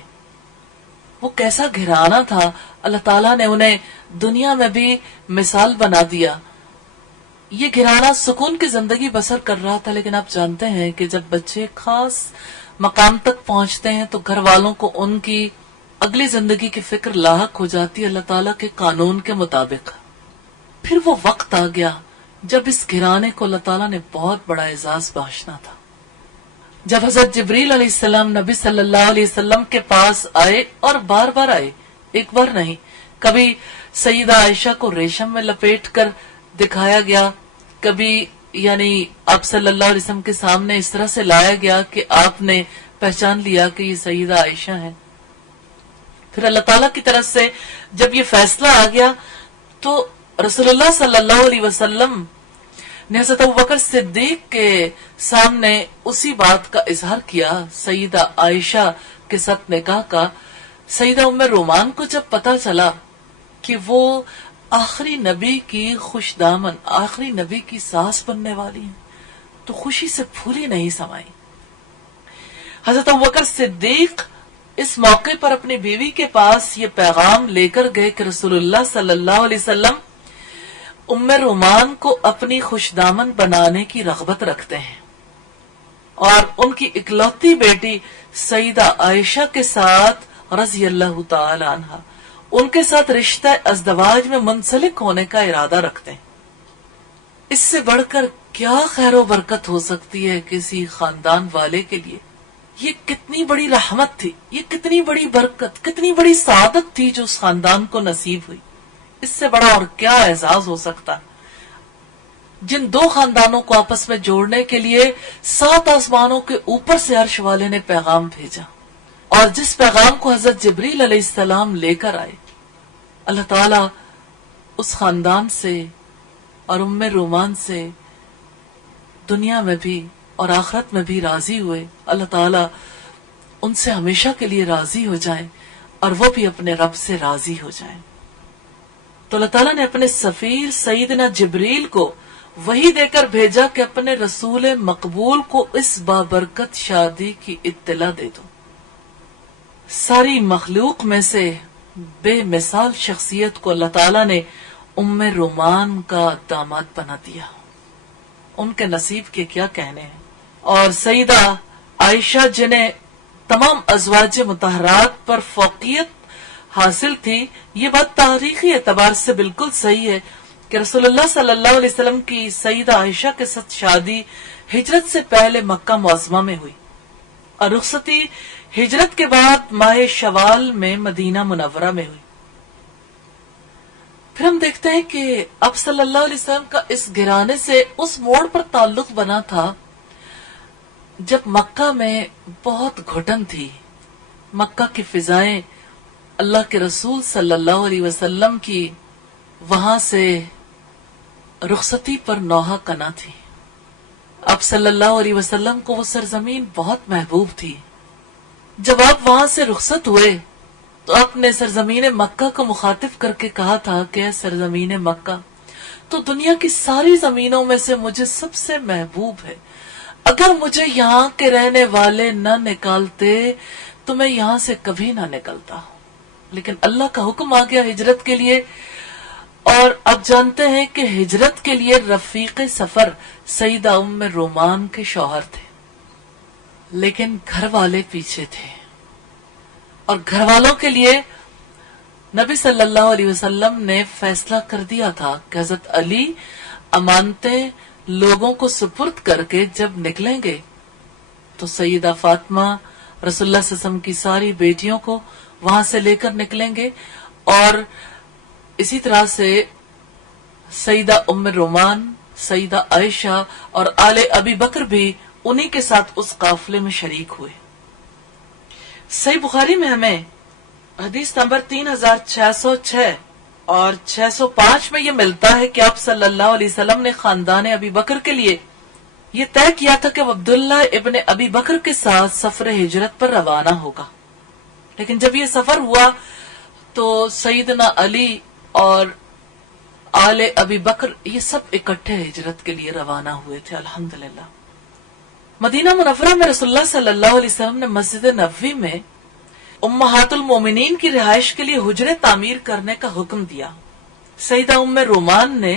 وہ کیسا گھرانہ تھا. اللہ تعالیٰ نے انہیں دنیا میں بھی مثال بنا دیا. یہ گھرانہ سکون کی زندگی بسر کر رہا تھا، لیکن آپ جانتے ہیں کہ جب بچے خاص مقام تک پہنچتے ہیں تو گھر والوں کو ان کی اگلی زندگی کی فکر لاحق ہو جاتی ہے اللہ تعالیٰ کے قانون کے مطابق. پھر وہ وقت آ گیا جب اس گھرانے کو اللہ تعالیٰ نے بہت بڑا اعزاز بخشنا تھا. جب حضرت جبریل علیہ السلام نبی صلی اللہ علیہ وسلم کے پاس آئے، اور بار بار آئے، ایک بار نہیں، کبھی سیدہ عائشہ کو ریشم میں لپیٹ کر دکھایا گیا، کبھی یعنی آپ صلی اللہ علیہ وسلم کے سامنے اس طرح سے لایا گیا کہ آپ نے پہچان لیا کہ یہ سیدہ عائشہ ہیں. پھر اللہ تعالیٰ کی طرف سے جب یہ فیصلہ آ گیا تو رسول اللہ صلی اللہ علیہ وسلم نے حضرت ابوبکر صدیق کے سامنے اسی بات کا اظہار کیا سیدہ عائشہ کے ساتھ نکاح کا. سیدہ ام رومان کو جب پتا چلا کہ وہ آخری نبی کی خوش دامن، آخری نبی کی ساس بننے والی ہیں، تو خوشی سے پھولی نہیں سمائی. حضرت ابوبکر صدیق اس موقع پر اپنی بیوی کے پاس یہ پیغام لے کر گئے کہ رسول اللہ صلی اللہ علیہ وسلم ام رومان کو اپنی خوش دامن بنانے کی رغبت رکھتے ہیں اور ان کی اکلوتی بیٹی سیدہ عائشہ کے ساتھ رضی اللہ تعالی عنہ ان کے ساتھ رشتہ ازدواج میں منسلک ہونے کا ارادہ رکھتے ہیں. اس سے بڑھ کر کیا خیر و برکت ہو سکتی ہے کسی خاندان والے کے لیے؟ یہ کتنی بڑی رحمت تھی، یہ کتنی بڑی برکت، کتنی بڑی سعادت تھی جو اس خاندان کو نصیب ہوئی. اس سے بڑا اور کیا اعزاز ہو سکتا؟ جن دو خاندانوں کو آپس میں جوڑنے کے لیے 7 آسمانوں کے اوپر سے عرش والے نے پیغام بھیجا، اور جس پیغام کو حضرت جبریل علیہ السلام لے کر آئے، اللہ تعالیٰ اس خاندان سے اور ام رومان سے دنیا میں بھی اور آخرت میں بھی راضی ہوئے. اللہ تعالیٰ ان سے ہمیشہ کے لیے راضی ہو جائیں اور وہ بھی اپنے رب سے راضی ہو جائیں. تو اللہ تعالیٰ نے اپنے سفیر سیدنا جبریل کو وحی دے کر بھیجا کہ اپنے رسول مقبول کو اس بابرکت شادی کی اطلاع دے دو. ساری مخلوق میں سے بے مثال شخصیت کو اللہ تعالیٰ نے ام رومان کا داماد بنا دیا. ان کے نصیب کے کیا کہنے ہیں. اور سیدہ عائشہ جنہیں تمام ازواج مطہرات پر فوقیت حاصل تھی، یہ بات تاریخی اعتبار سے بالکل صحیح ہے کہ رسول اللہ صلی اللہ علیہ وسلم کی سیدہ عائشہ کے ساتھ شادی ہجرت سے پہلے مکہ معظمہ میں ہوئی اور رخصتی ہجرت کے بعد ماہ شوال میں مدینہ منورہ میں ہوئی۔ پھر ہم دیکھتے ہیں کہ اب صلی اللہ علیہ وسلم کا اس گرانے سے اس موڑ پر تعلق بنا تھا جب مکہ میں بہت گھٹن تھی، مکہ کی فضائیں اللہ کے رسول صلی اللہ علیہ وسلم کی وہاں سے رخصتی پر نوحہ کنا تھی۔ اب صلی اللہ علیہ وسلم کو وہ سرزمین بہت محبوب تھی۔ جب آپ وہاں سے رخصت ہوئے تو آپ نے سرزمین مکہ کو مخاطب کر کے کہا تھا کہ اے سرزمین مکہ، تو دنیا کی ساری زمینوں میں سے مجھے سب سے محبوب ہے، اگر مجھے یہاں کے رہنے والے نہ نکالتے تو میں یہاں سے کبھی نہ نکلتا۔ لیکن اللہ کا حکم آ گیا ہجرت کے لیے، اور اب جانتے ہیں کہ ہجرت کے لیے رفیق سفر سیدہ ام رومان کے شوہر تھے، لیکن گھر والے پیچھے تھے، اور گھر والوں کے لیے نبی صلی اللہ علیہ وسلم نے فیصلہ کر دیا تھا کہ حضرت علی امانتیں لوگوں کو سپرد کر کے جب نکلیں گے تو سیدہ فاطمہ رسول اللہ صلی اللہ علیہ وسلم کی ساری بیٹیوں کو وہاں سے لے کر نکلیں گے، اور اسی طرح سے سیدہ ام رومان، سیدہ عائشہ اور آل ابی بکر بھی انہی کے ساتھ اس قافلے میں شریک ہوئے۔ صحیح بخاری میں ہمیں حدیث نمبر 3606 اور 605 میں یہ ملتا ہے کہ آپ صلی اللہ علیہ وسلم نے خاندان ابی بکر کے لیے یہ طے کیا تھا کہ وہ عبداللہ ابن ابی بکر کے ساتھ سفر ہجرت پر روانہ ہوگا، لیکن جب یہ سفر ہوا تو سیدنا علی اور آل ابی بکر یہ سب اکٹھے ہجرت کے لیے روانہ ہوئے تھے۔ الحمدللہ مدینہ منورہ میں رسول اللہ صلی اللہ علیہ وسلم نے مسجد نبوی میں امہات المومنین کی رہائش کے لیے حجرے تعمیر کرنے کا حکم دیا۔ سیدہ ام رومان نے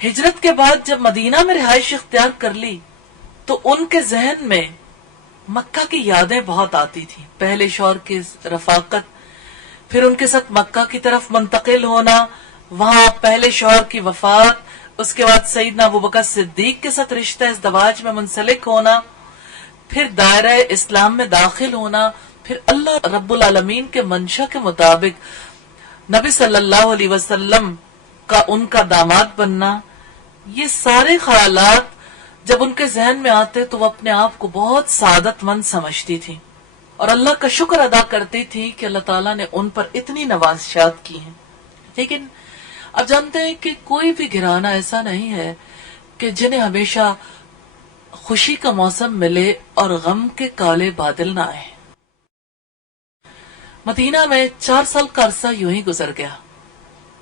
ہجرت کے بعد جب مدینہ میں رہائش اختیار کر لی تو ان کے ذہن میں مکہ کی یادیں بہت آتی تھی، پہلے شوہر کی رفاقت، پھر ان کے ساتھ مکہ کی طرف منتقل ہونا، وہاں پہلے شوہر کی وفات، اس کے بعد سیدنا ابوبکر صدیق کے ساتھ رشتہ ازدواج میں منسلک ہونا، پھر دائرہ اسلام میں داخل ہونا، پھر اللہ رب العالمین کے منشا کے مطابق نبی صلی اللہ علیہ وسلم کا ان کا داماد بننا، یہ سارے خیالات جب ان کے ذہن میں آتے تو وہ اپنے آپ کو بہت سعادت مند سمجھتی تھی اور اللہ کا شکر ادا کرتی تھی کہ اللہ تعالیٰ نے ان پر اتنی نوازشات کی ہیں۔ لیکن اب جانتے ہیں کہ کوئی بھی گھرانہ ایسا نہیں ہے کہ جنہیں ہمیشہ خوشی کا موسم ملے اور غم کے کالے بادل نہ آئے۔ مدینہ میں 4 سال کا عرصہ یوں ہی گزر گیا۔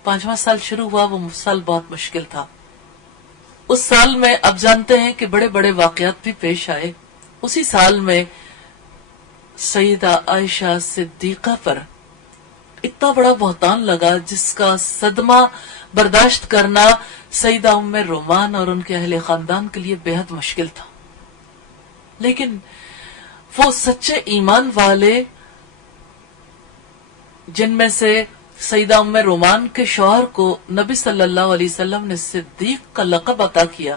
5واں سال شروع ہوا، وہ سال بہت مشکل تھا۔ اس سال میں اب جانتے ہیں کہ بڑے بڑے واقعات بھی پیش آئے۔ اسی سال میں سیدہ عائشہ صدیقہ پر اتنا بڑا بہتان لگا جس کا صدمہ برداشت کرنا سیدہ ام رومان اور ان کے اہل خاندان کے لیے بے حد مشکل تھا، لیکن وہ سچے ایمان والے جن میں سے سیدہ ام رومان کے شوہر کو نبی صلی اللہ علیہ وسلم نے صدیق کا لقب عطا کیا،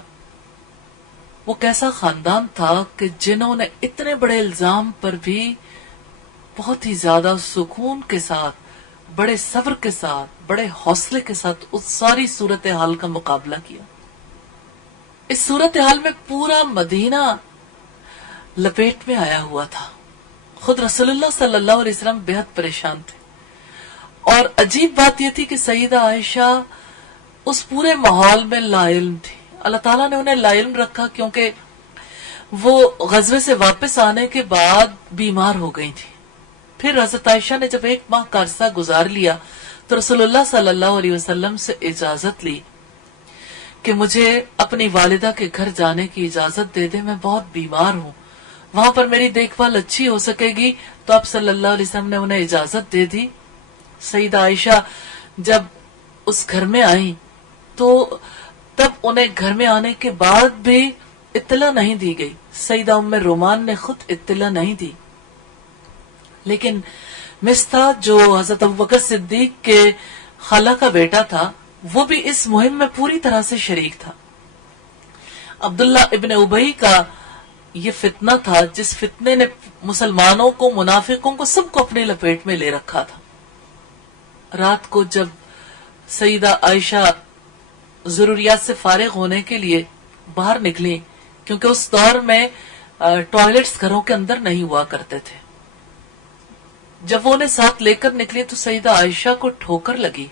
وہ کیسا خاندان تھا کہ جنہوں نے اتنے بڑے الزام پر بھی بہت ہی زیادہ سکون کے ساتھ، بڑے صبر کے ساتھ، بڑے حوصلے کے ساتھ اس ساری صورتحال کا مقابلہ کیا۔ اس صورتحال میں پورا مدینہ لپیٹ میں آیا ہوا تھا، خود رسول اللہ صلی اللہ علیہ وسلم بے حد پریشان تھے، اور عجیب بات یہ تھی کہ سیدہ عائشہ اس پورے ماحول میں لا علم تھی۔ اللہ تعالیٰ نے انہیں لا علم رکھا کیونکہ وہ غزوے سے واپس آنے کے بعد بیمار ہو گئی تھی۔ پھر حضرت عائشہ نے جب 1 ماہ کا عرصہ گزار لیا تو رسول اللہ صلی اللہ علیہ وسلم سے اجازت لی کہ مجھے اپنی والدہ کے گھر جانے کی اجازت دے دے، میں بہت بیمار ہوں، وہاں پر میری دیکھ بھال اچھی ہو سکے گی۔ تو آپ صلی اللہ علیہ وسلم نے انہیں اجازت دے دی۔ سیدہ عائشہ جب اس گھر میں آئیں تو تب انہیں گھر میں آنے کے بعد بھی اطلاع نہیں دی گئی، سیدہ ام رومان نے خود اطلاع نہیں دی، لیکن مستہ جو حضرت ابوبکر صدیق کے خالہ کا بیٹا تھا وہ بھی اس مہم میں پوری طرح سے شریک تھا۔ عبداللہ ابن ابی کا یہ فتنہ تھا جس فتنے نے مسلمانوں کو، منافقوں کو، سب کو اپنے لپیٹ میں لے رکھا تھا۔ رات کو جب سیدہ عائشہ ضروریات سے فارغ ہونے کے لیے باہر نکلی، کیونکہ اس دور میں ٹوائلٹس گھروں کے اندر نہیں ہوا کرتے تھے، جب وہ انہیں ساتھ لے کر نکلی تو سیدہ عائشہ کو ٹھوکر لگی،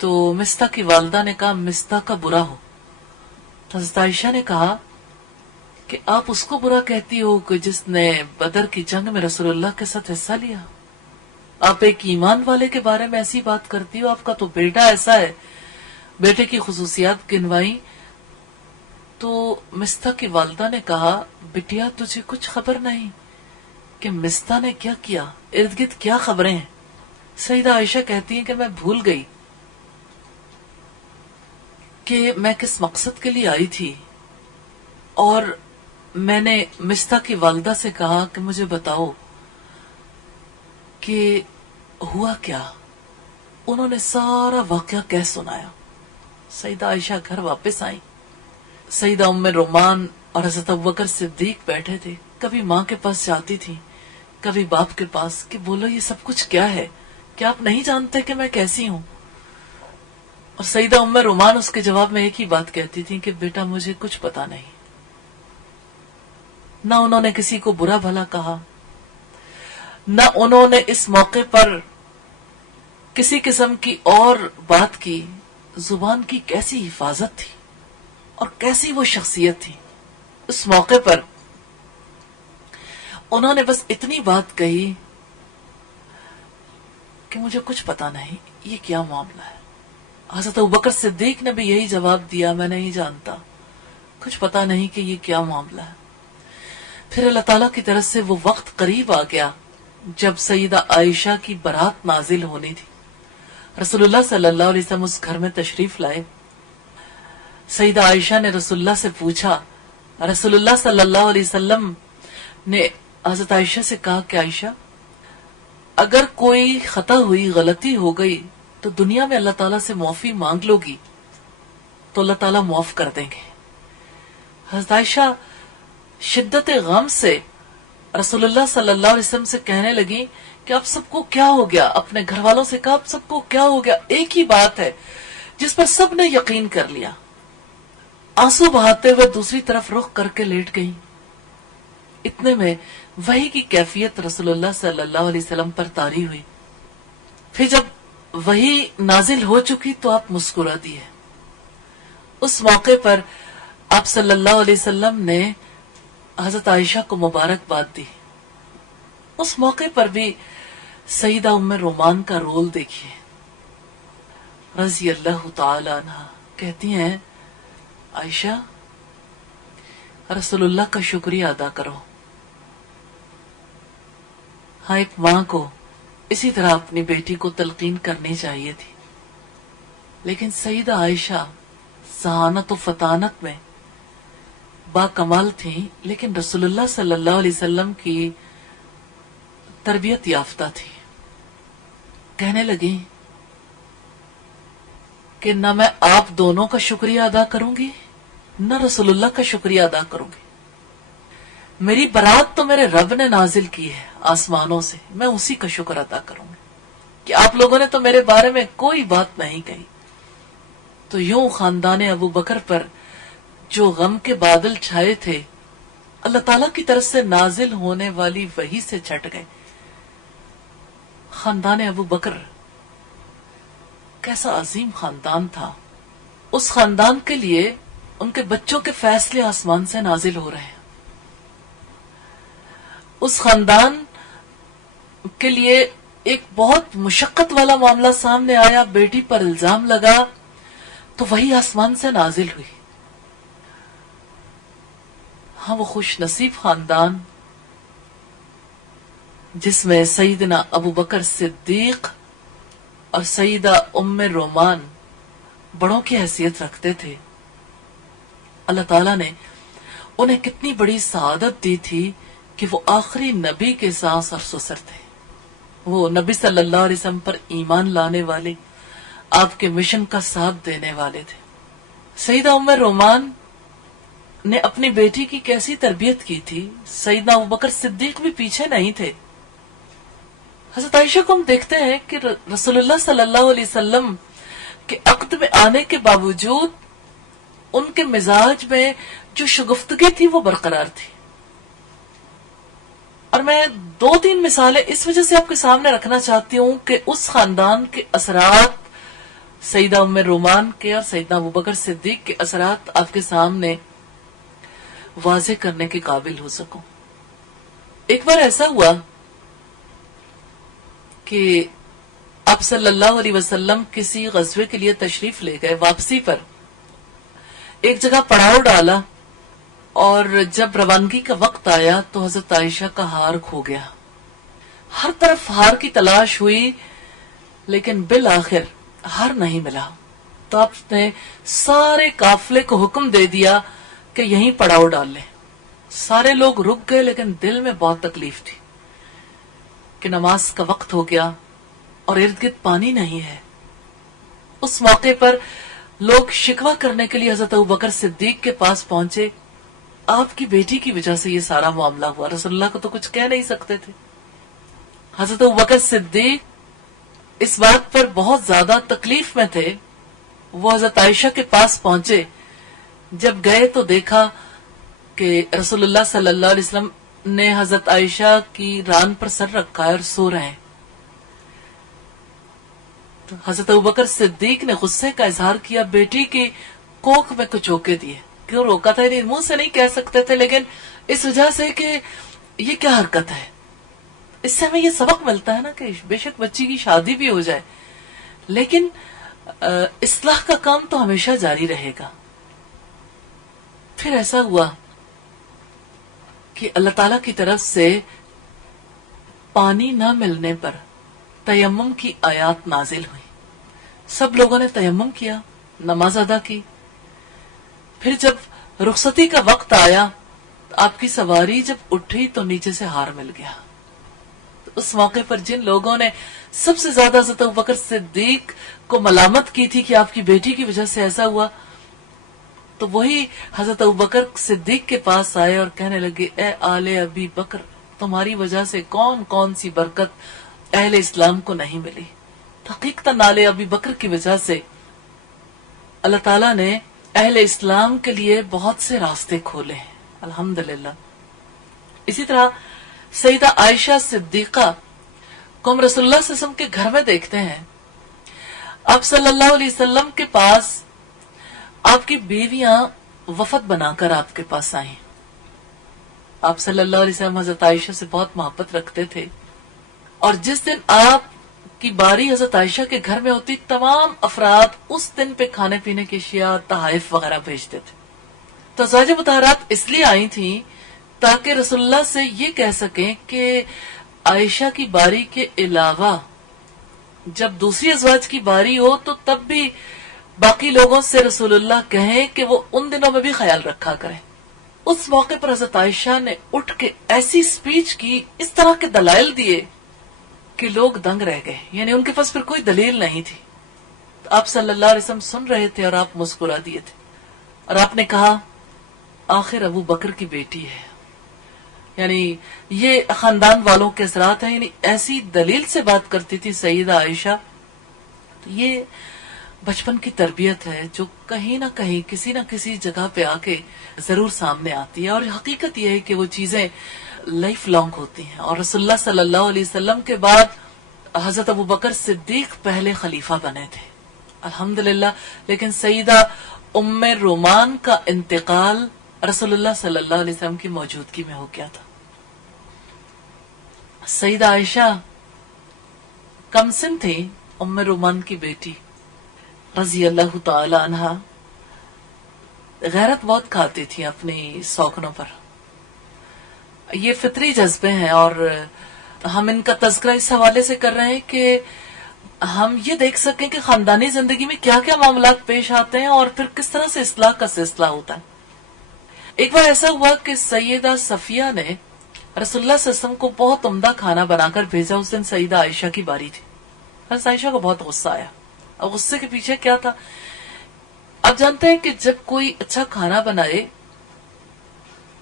تو مستہ کی والدہ نے کہا مستہ کا برا ہو۔ حضرت عائشہ نے کہا کہ آپ اس کو برا کہتی ہو کہ جس نے بدر کی جنگ میں رسول اللہ کے ساتھ حصہ لیا؟ آپ ایک ایمان والے کے بارے میں ایسی بات کرتی ہو؟ آپ کا تو بیٹا ایسا ہے۔ بیٹے کی خصوصیات گنوائی تو مستہ کی والدہ نے کہا بٹیا تجھے کچھ خبر نہیں کہ مستہ نے کیا کیا، ارد گرد کیا خبریں ہیں؟ سیدہ عائشہ کہتی ہیں کہ میں بھول گئی کہ میں کس مقصد کے لیے آئی تھی، اور میں نے مستہ کی والدہ سے کہا کہ مجھے بتاؤ کہ ہوا کیا۔ انہوں نے سارا واقعہ کہہ سنایا۔ سیدہ عائشہ گھر واپس آئیں۔ سیدہ ام رومان اور حضرت ابوبکر صدیق بیٹھے تھے، کبھی ماں کے پاس جاتی تھی، کبھی باپ کے پاس، کہ بولو یہ سب کچھ کیا ہے، کیا آپ نہیں جانتے کہ میں کیسی ہوں؟ اور سیدہ ام رومان اس کے جواب میں ایک ہی بات کہتی تھی کہ بیٹا مجھے کچھ پتا نہیں۔ نہ انہوں نے کسی کو برا بھلا کہا، نہ انہوں نے اس موقع پر کسی قسم کی اور بات کی۔ زبان کی کیسی حفاظت تھی اور کیسی وہ شخصیت تھی۔ اس موقع پر انہوں نے بس اتنی بات کہی کہ مجھے کچھ پتا نہیں یہ کیا معاملہ ہے۔ حضرت ابوبکر صدیق نے بھی یہی جواب دیا میں نہیں جانتا، کچھ پتا نہیں کہ یہ کیا معاملہ ہے۔ پھر اللہ تعالیٰ کی طرف سے وہ وقت قریب آ گیا جب سیدہ عائشہ کی برات نازل ہونی تھی۔ رسول اللہ صلی اللہ علیہ وسلم اس گھر میں تشریف لائے۔ سیدہ عائشہ نے رسول اللہ سے پوچھا، رسول اللہ صلی اللہ علیہ وسلم نے حضرت عائشہ سے کہا کہ عائشہ اگر کوئی خطا ہوئی، غلطی ہو گئی تو دنیا میں اللہ تعالیٰ سے معافی مانگ لو گی تو اللہ تعالیٰ معاف کر دیں گے۔ حضرت عائشہ شدت غم سے رسول اللہ صلی اللہ علیہ وسلم سے کہنے لگی کہ آپ سب کو کیا ہو گیا؟ اپنے گھر والوں سے کہا آپ سب کو کیا ہو گیا؟ ایک ہی بات ہے جس پر سب نے یقین کر لیا۔ آنسو بہاتے ہوئے دوسری طرف رخ کر کے لیٹ گئی۔ اتنے میں وحی کی کیفیت رسول اللہ صلی اللہ علیہ وسلم پر طاری ہوئی۔ پھر جب وحی نازل ہو چکی تو آپ مسکرا دیے۔ اس موقع پر آپ صلی اللہ علیہ وسلم نے حضرت عائشہ کو مبارکباد دی۔ اس موقع پر بھی سیدہ ام رومان کا رول دیکھیے، رضی اللہ تعالی عنہ کہتی ہیں عائشہ رسول اللہ کا شکریہ ادا کرو۔ ہاں ایک ماں کو اسی طرح اپنی بیٹی کو تلقین کرنی چاہیے تھی، لیکن سیدہ عائشہ ذہانت و فطانت میں با کمال تھیں، لیکن رسول اللہ صلی اللہ علیہ وسلم کی تربیت یافتہ تھی۔ کہنے لگی کہ نہ میں آپ دونوں کا شکریہ ادا کروں گی نہ رسول اللہ کا شکریہ ادا کروں گی۔ میری برات تو میرے رب نے نازل کی ہے آسمانوں سے، میں اسی کا شکر ادا کروں گی کہ آپ لوگوں نے تو میرے بارے میں کوئی بات نہیں کہی۔ تو یوں خاندان ابو بکر پر جو غم کے بادل چھائے تھے اللہ تعالیٰ کی طرف سے نازل ہونے والی وحی سے چھٹ گئے۔ خاندان ابو بکر کیسا عظیم خاندان تھا۔ اس خاندان کے لیے ان کے بچوں کے فیصلے آسمان سے نازل ہو رہے ہیں۔ اس خاندان کے لیے ایک بہت مشقت والا معاملہ سامنے آیا، بیٹی پر الزام لگا تو وہی آسمان سے نازل ہوئی۔ ہاں وہ خوش نصیب خاندان جس میں سیدنا ابو بکر صدیق اور سیدہ ام رومان بڑوں کی حیثیت رکھتے تھے، اللہ تعالیٰ نے انہیں کتنی بڑی سعادت دی تھی کہ وہ آخری نبی کے سانس اور سسر تھے۔ وہ نبی صلی اللہ علیہ وسلم پر ایمان لانے والے، آپ کے مشن کا ساتھ دینے والے تھے۔ سیدہ ام رومان نے اپنی بیٹی کی کیسی تربیت کی تھی، سیدنا ابوبکر صدیق بھی پیچھے نہیں تھے۔ حضرت عائشہ کو ہم دیکھتے ہیں کہ رسول اللہ صلی اللہ علیہ وسلم کے عقد میں آنے کے باوجود ان کے مزاج میں جو شگفتگی تھی وہ برقرار تھی۔ اور میں 2-3 مثالیں اس وجہ سے آپ کے سامنے رکھنا چاہتی ہوں کہ اس خاندان کے اثرات، سیدہ ام رومان کے اور سیدنا ابوبکر صدیق کے اثرات آپ کے سامنے واضح کرنے کے قابل ہو سکوں۔ ایک بار ایسا ہوا کہ آپ صلی اللہ علیہ وسلم کسی غزوے کے لیے تشریف لے گئے، واپسی پر ایک جگہ پڑاؤ ڈالا، اور جب روانگی کا وقت آیا تو حضرت عائشہ کا ہار کھو گیا۔ ہر طرف ہار کی تلاش ہوئی لیکن بالآخر ہار نہیں ملا، تو آپ نے سارے قافلے کو حکم دے دیا کہ یہیں پڑاؤ ڈال لیں۔ سارے لوگ رک گئے لیکن دل میں بہت تکلیف تھی کہ نماز کا وقت ہو گیا اور ارد گرد پانی نہیں ہے۔ اس موقع پر لوگ شکوہ کرنے کے لیے حضرت ابوبکر صدیق کے پاس پہنچے، آپ کی بیٹی کی وجہ سے یہ سارا معاملہ ہوا۔ رسول اللہ کو تو کچھ کہہ نہیں سکتے تھے۔ حضرت ابوبکر صدیق اس بات پر بہت زیادہ تکلیف میں تھے۔ وہ حضرت عائشہ کے پاس پہنچے، جب گئے تو دیکھا کہ رسول اللہ صلی اللہ علیہ وسلم نے حضرت عائشہ کی ران پر سر رکھا ہے اور سو رہے ہیں۔ تو حضرت ابوبکر صدیق نے غصے کا اظہار کیا، بیٹی کی کوکھ میں کچھ چوکے دیے۔ کیوں روکا تھا؟ یعنی منہ سے نہیں کہہ سکتے تھے، لیکن اس وجہ سے کہ یہ کیا حرکت ہے۔ اس سے ہمیں یہ سبق ملتا ہے نا کہ بے شک بچی کی شادی بھی ہو جائے لیکن اصلاح کا کام تو ہمیشہ جاری رہے گا۔ پھر ایسا ہوا کہ اللہ تعالی کی طرف سے پانی نہ ملنے پر تیمم کی آیات نازل ہوئی۔ سب لوگوں نے تیمم کیا، نماز ادا کی۔ پھر جب رخصتی کا وقت آیا، آپ کی سواری جب اٹھی تو نیچے سے ہار مل گیا۔ تو اس موقع پر جن لوگوں نے سب سے زیادہ حضرت ابوبکر صدیق کو ملامت کی تھی کہ آپ کی بیٹی کی وجہ سے ایسا ہوا، تو وہی حضرت ابوبکر صدیق کے پاس آئے اور کہنے لگے، اے آل ابی بکر، تمہاری وجہ سے کون کون سی برکت اہل اسلام کو نہیں ملی۔ حقیقتاً آل ابی بکر کی وجہ سے اللہ تعالیٰ نے اہل اسلام کے لیے بہت سے راستے کھولے ہیں، الحمدللہ۔ اسی طرح سیدہ عائشہ صدیقہ کو ہم رسول اللہ صلی اللہ علیہ وسلم کے گھر میں دیکھتے ہیں۔ آپ صلی اللہ علیہ وسلم کے پاس آپ کی بیویاں وفد بنا کر آپ کے پاس آئیں۔ آپ صلی اللہ علیہ وسلم حضرت عائشہ سے بہت محبت رکھتے تھے، اور جس دن آپ کی باری حضرت عائشہ کے گھر میں ہوتی، تمام افراد اس دن پہ کھانے پینے کی اشیاء، تحائف وغیرہ بھیجتے تھے۔ تو ازواج مطہرات اس لیے آئی تھیں تاکہ رسول اللہ سے یہ کہہ سکیں کہ عائشہ کی باری کے علاوہ جب دوسری ازواج کی باری ہو تو تب بھی باقی لوگوں سے رسول اللہ کہیں کہ وہ ان دنوں میں بھی خیال رکھا کریں۔ اس موقع پر حضرت عائشہ نے اٹھ کے ایسی سپیچ کی، اس طرح کے دلائل دیے کہ لوگ دنگ رہ گئے، یعنی ان کے پاس پھر کوئی دلیل نہیں تھی۔ تو آپ صلی اللہ علیہ وسلم سن رہے تھے اور آپ مسکرا دیے تھے، اور آپ نے کہا آخر ابو بکر کی بیٹی ہے۔ یعنی یہ خاندان والوں کے اثرات ہیں، یعنی ایسی دلیل سے بات کرتی تھی سیدہ عائشہ۔ تو یہ بچپن کی تربیت ہے جو کہیں نہ کہیں کسی نہ کسی جگہ پہ آ کے ضرور سامنے آتی ہے، اور حقیقت یہ ہے کہ وہ چیزیں لائف لانگ ہوتی ہیں۔ اور رسول اللہ صلی اللہ علیہ وسلم کے بعد حضرت ابوبکر صدیق پہلے خلیفہ بنے تھے، الحمدللہ، لیکن سیدہ ام رومان کا انتقال رسول اللہ صلی اللہ علیہ وسلم کی موجودگی میں ہو گیا تھا۔ سیدہ عائشہ کم سن تھی، ام رومان کی بیٹی رضی اللہ تعالی عنہا، غیرت بہت کھاتی تھی اپنی سوکنوں پر۔ یہ فطری جذبے ہیں، اور ہم ان کا تذکرہ اس حوالے سے کر رہے ہیں کہ ہم یہ دیکھ سکیں کہ خاندانی زندگی میں کیا کیا معاملات پیش آتے ہیں اور پھر کس طرح سے اصلاح کا سلسلہ ہوتا ہے۔ ایک بار ایسا ہوا کہ سیدہ صفیہ نے رسول اللہ صلی اللہ علیہ وسلم کو بہت عمدہ کھانا بنا کر بھیجا۔ اس دن سیدہ عائشہ کی باری تھی۔ حضرت عائشہ کو بہت غصہ آیا، اور غصے کے پیچھے کیا تھا؟ آپ جانتے ہیں کہ جب کوئی اچھا کھانا بنائے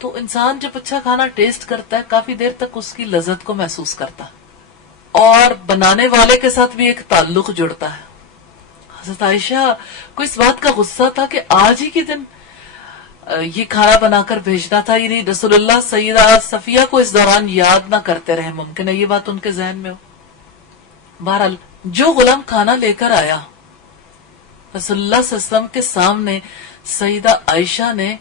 تو انسان جب اچھا کھانا ٹیسٹ کرتا ہے کافی دیر تک اس کی لذت کو محسوس کرتا ہے، اور بنانے والے کے ساتھ بھی ایک تعلق جڑتا ہے۔ حضرت عائشہ کو اس بات کا غصہ تھا کہ آج ہی کے دن یہ کھانا بنا کر بھیجنا تھا، یعنی رسول اللہ سیدہ صفیہ کو اس دوران یاد نہ کرتے رہے، ممکن ہے یہ بات ان کے ذہن میں ہو۔ بہرحال جو غلام کھانا لے کر آیا، رسول اللہ صلی اللہ علیہ وسلم کے سامنے سیدہ عائشہ نے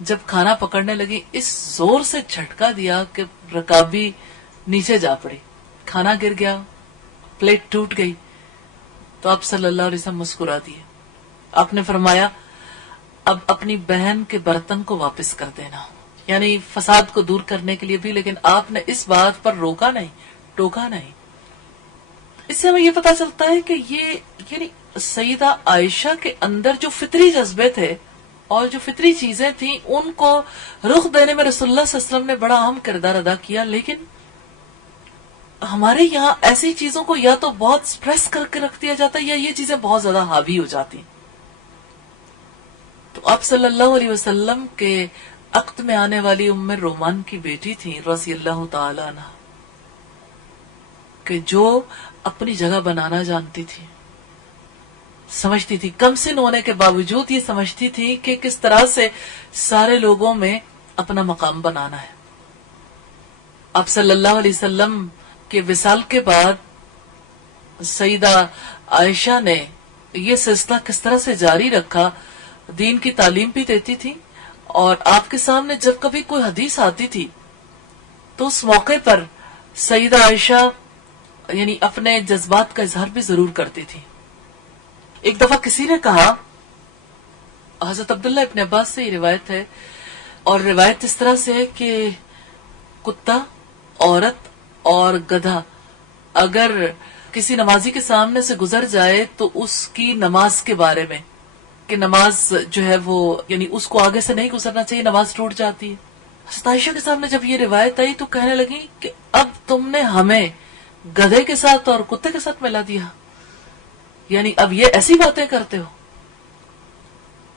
جب کھانا پکڑنے لگی اس زور سے جھٹکا دیا کہ رکابی نیچے جا پڑی، کھانا گر گیا، پلیٹ ٹوٹ گئی، تو آپ صلی اللہ علیہ وسلم مسکرا دیے۔ آپ نے فرمایا اب اپنی بہن کے برتن کو واپس کر دینا، یعنی فساد کو دور کرنے کے لیے بھی، لیکن آپ نے اس بات پر روکا نہیں، ٹوکا نہیں۔ اس سے ہمیں یہ پتا چلتا ہے کہ یہ یعنی سیدہ عائشہ کے اندر جو فطری جذبے تھے اور جو فطری چیزیں تھیں ان کو رخ دینے میں رسول اللہ صلی اللہ علیہ وسلم نے بڑا اہم کردار ادا کیا، لیکن ہمارے یہاں ایسی چیزوں کو یا تو بہت سپریس کر کے رکھ دیا جاتا ہے یا یہ چیزیں بہت زیادہ حاوی ہو جاتی ہیں۔ تو آپ صلی اللہ علیہ وسلم کے عقد میں آنے والی ام رومان کی بیٹی تھی رضی اللہ تعالی عنہ، کہ جو اپنی جگہ بنانا جانتی تھی، سمجھتی تھی، کم سن ہونے کے باوجود یہ سمجھتی تھی کہ کس طرح سے سارے لوگوں میں اپنا مقام بنانا ہے۔ آپ صلی اللہ علیہ وسلم کے وصال کے بعد سیدہ عائشہ نے یہ سلسلہ کس طرح سے جاری رکھا، دین کی تعلیم بھی دیتی تھی، اور آپ کے سامنے جب کبھی کوئی حدیث آتی تھی تو اس موقع پر سیدہ عائشہ یعنی اپنے جذبات کا اظہار بھی ضرور کرتی تھی۔ ایک دفعہ کسی نے کہا، حضرت عبداللہ ابن عباس سے یہ روایت ہے، اور روایت اس طرح سے ہے کہ کتا، عورت اور گدھا اگر کسی نمازی کے سامنے سے گزر جائے تو اس کی نماز کے بارے میں کہ نماز جو ہے وہ یعنی اس کو آگے سے نہیں گزرنا چاہیے، نماز ٹوٹ جاتی ہے۔ حضرت عائشہ کے سامنے جب یہ روایت آئی تو کہنے لگی کہ اب تم نے ہمیں گدھے کے ساتھ اور کتے کے ساتھ ملا دیا، یعنی اب یہ ایسی باتیں کرتے ہو۔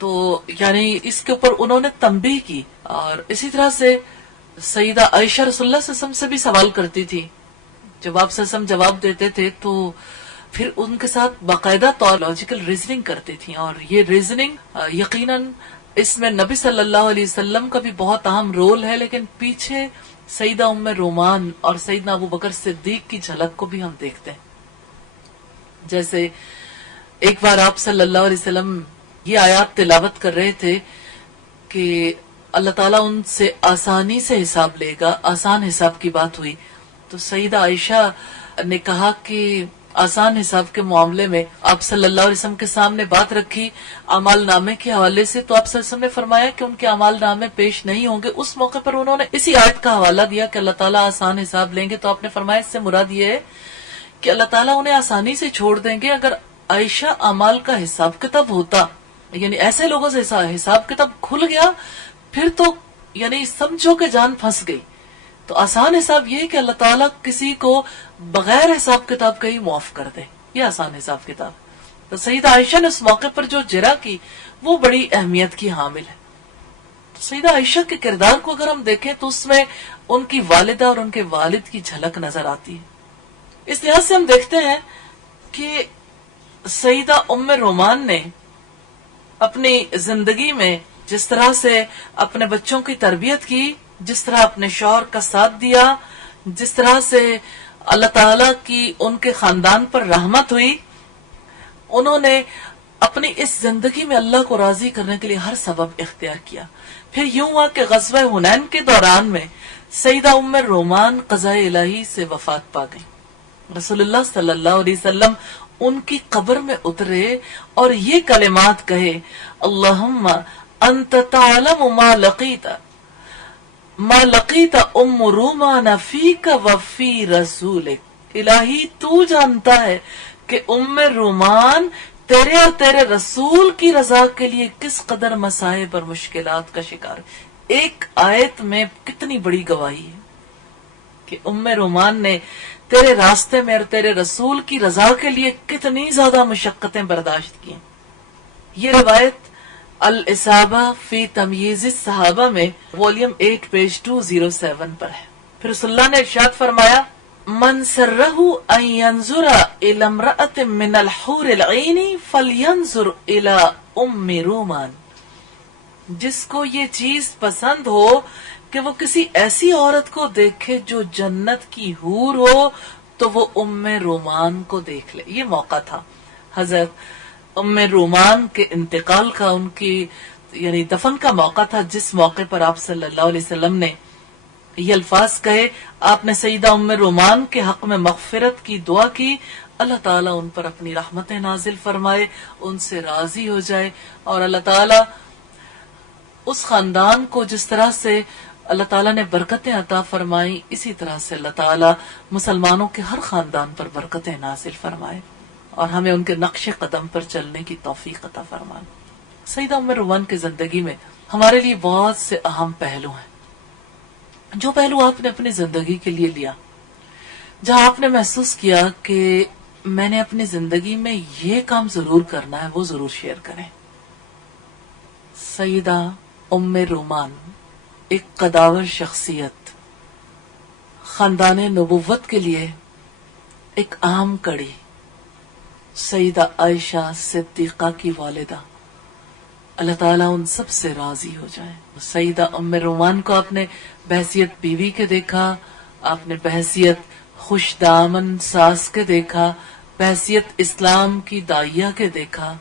تو یعنی اس کے اوپر انہوں نے تنبیہ کی، اور اسی طرح سے سیدہ عائشہ رسول اللہ صلی اللہ علیہ وسلم سے بھی سوال کرتی تھی، جب آپ صلی اللہ علیہ وسلم جواب دیتے تھے تو پھر ان کے ساتھ باقاعدہ طور لاجیکل ریزننگ کرتی تھیں، اور یہ ریزننگ یقیناً اس میں نبی صلی اللہ علیہ وسلم کا بھی بہت اہم رول ہے، لیکن پیچھے سیدہ ام رومان اور سیدنا ابو بکر صدیق کی جھلک کو بھی ہم دیکھتے ہیں۔ جیسے ایک بار آپ صلی اللہ علیہ وسلم یہ آیات تلاوت کر رہے تھے کہ اللہ تعالیٰ ان سے آسانی سے حساب لے گا، آسان حساب کی بات ہوئی، تو سیدہ عائشہ نے کہا کہ آسان حساب کے معاملے میں آپ صلی اللہ علیہ وسلم کے سامنے بات رکھی اعمال نامے کے حوالے سے، تو آپ صلی اللہ علیہ وسلم نے فرمایا کہ ان کے اعمال نامے پیش نہیں ہوں گے۔ اس موقع پر انہوں نے اسی آیت کا حوالہ دیا کہ اللہ تعالیٰ آسان حساب لیں گے، تو آپ نے فرمایا اس سے مراد یہ ہے کہ اللہ تعالیٰ انہیں آسانی سے چھوڑ دیں گے۔ اگر عائشہ اعمال کا حساب کتاب ہوتا، یعنی ایسے لوگوں سے حساب کتاب کھل گیا، پھر تو یعنی سمجھو کہ جان پھنس گئی۔ تو آسان حساب یہ ہے کہ اللہ تعالیٰ کسی کو بغیر حساب کتاب کا ہی معاف کر دے، یہ آسان حساب کتاب۔ تو سیدہ عائشہ نے اس موقع پر جو جرأت کی وہ بڑی اہمیت کی حامل ہے۔ تو سیدہ عائشہ کے کردار کو اگر ہم دیکھیں تو اس میں ان کی والدہ اور ان کے والد کی جھلک نظر آتی ہے۔ اس لحاظ سے ہم دیکھتے ہیں کہ سیدہ ام رومان نے اپنی زندگی میں جس طرح سے اپنے بچوں کی تربیت کی، جس طرح اپنے شوہر کا ساتھ دیا، جس طرح سے اللہ تعالیٰ کی ان کے خاندان پر رحمت ہوئی، انہوں نے اپنی اس زندگی میں اللہ کو راضی کرنے کے لیے ہر سبب اختیار کیا۔ پھر یوں ہوا کہ غزوہ حنین کے دوران میں سیدہ ام رومان قضاء الہی سے وفات پا گئی۔ رسول اللہ صلی اللہ علیہ وسلم ان کی قبر میں اترے اور یہ کلمات کہے، اللہم انت تعلم ما لقیت ام رومان فیک وفی رسولک، الہی تو جانتا ہے کہ ام رومان تیرے اور تیرے رسول کی رضا کے لیے کس قدر مصائب اور مشکلات کا شکار ہے۔ ایک آیت میں کتنی بڑی گواہی ہے کہ ام رومان نے تیرے راستے میں اور تیرے رسول کی رضا کے لیے کتنی زیادہ مشقتیں برداشت کی۔ یہ روایت الاسابہ فی تمییز الصحابہ میں والیوم 8 پیج 207 پر ہے۔ پھر رسول اللہ نے ارشاد فرمایا من سرہ ان ینظر الی امرأۃ من الحور العین فلینظر الی ام رومان، جس کو یہ چیز پسند ہو کہ وہ کسی ایسی عورت کو دیکھے جو جنت کی حور ہو تو وہ ام رومان کو دیکھ لے۔ یہ موقع تھا حضرت ام رومان کے انتقال کا، ان کی یعنی دفن کا موقع تھا، جس موقع پر آپ صلی اللہ علیہ وسلم نے یہ الفاظ کہے۔ آپ نے سیدہ ام رومان کے حق میں مغفرت کی دعا کی، اللہ تعالیٰ ان پر اپنی رحمتیں نازل فرمائے، ان سے راضی ہو جائے، اور اللہ تعالیٰ اس خاندان کو جس طرح سے اللہ تعالیٰ نے برکتیں عطا فرمائیں، اسی طرح سے اللہ تعالیٰ مسلمانوں کے ہر خاندان پر برکتیں نازل فرمائے اور ہمیں ان کے نقش قدم پر چلنے کی توفیق عطا فرمائے۔ سیدہ ام رومان کی زندگی میں ہمارے لیے بہت سے اہم پہلو ہیں۔ جو پہلو آپ نے اپنی زندگی کے لیے لیا، جہاں آپ نے محسوس کیا کہ میں نے اپنی زندگی میں یہ کام ضرور کرنا ہے، وہ ضرور شیئر کریں۔ سیدہ ام رومان ایک قداور شخصیت، خاندان نبوت کے لیے ایک اہم کڑی، سیدہ عائشہ صدیقہ کی والدہ، اللہ تعالیٰ ان سب سے راضی ہو جائے۔ سیدہ ام رومان کو آپ نے بحیثیت بیوی کے دیکھا، آپ نے بحیثیت خوش دامن ساس کے دیکھا، بحیثیت اسلام کی داعیہ کے دیکھا۔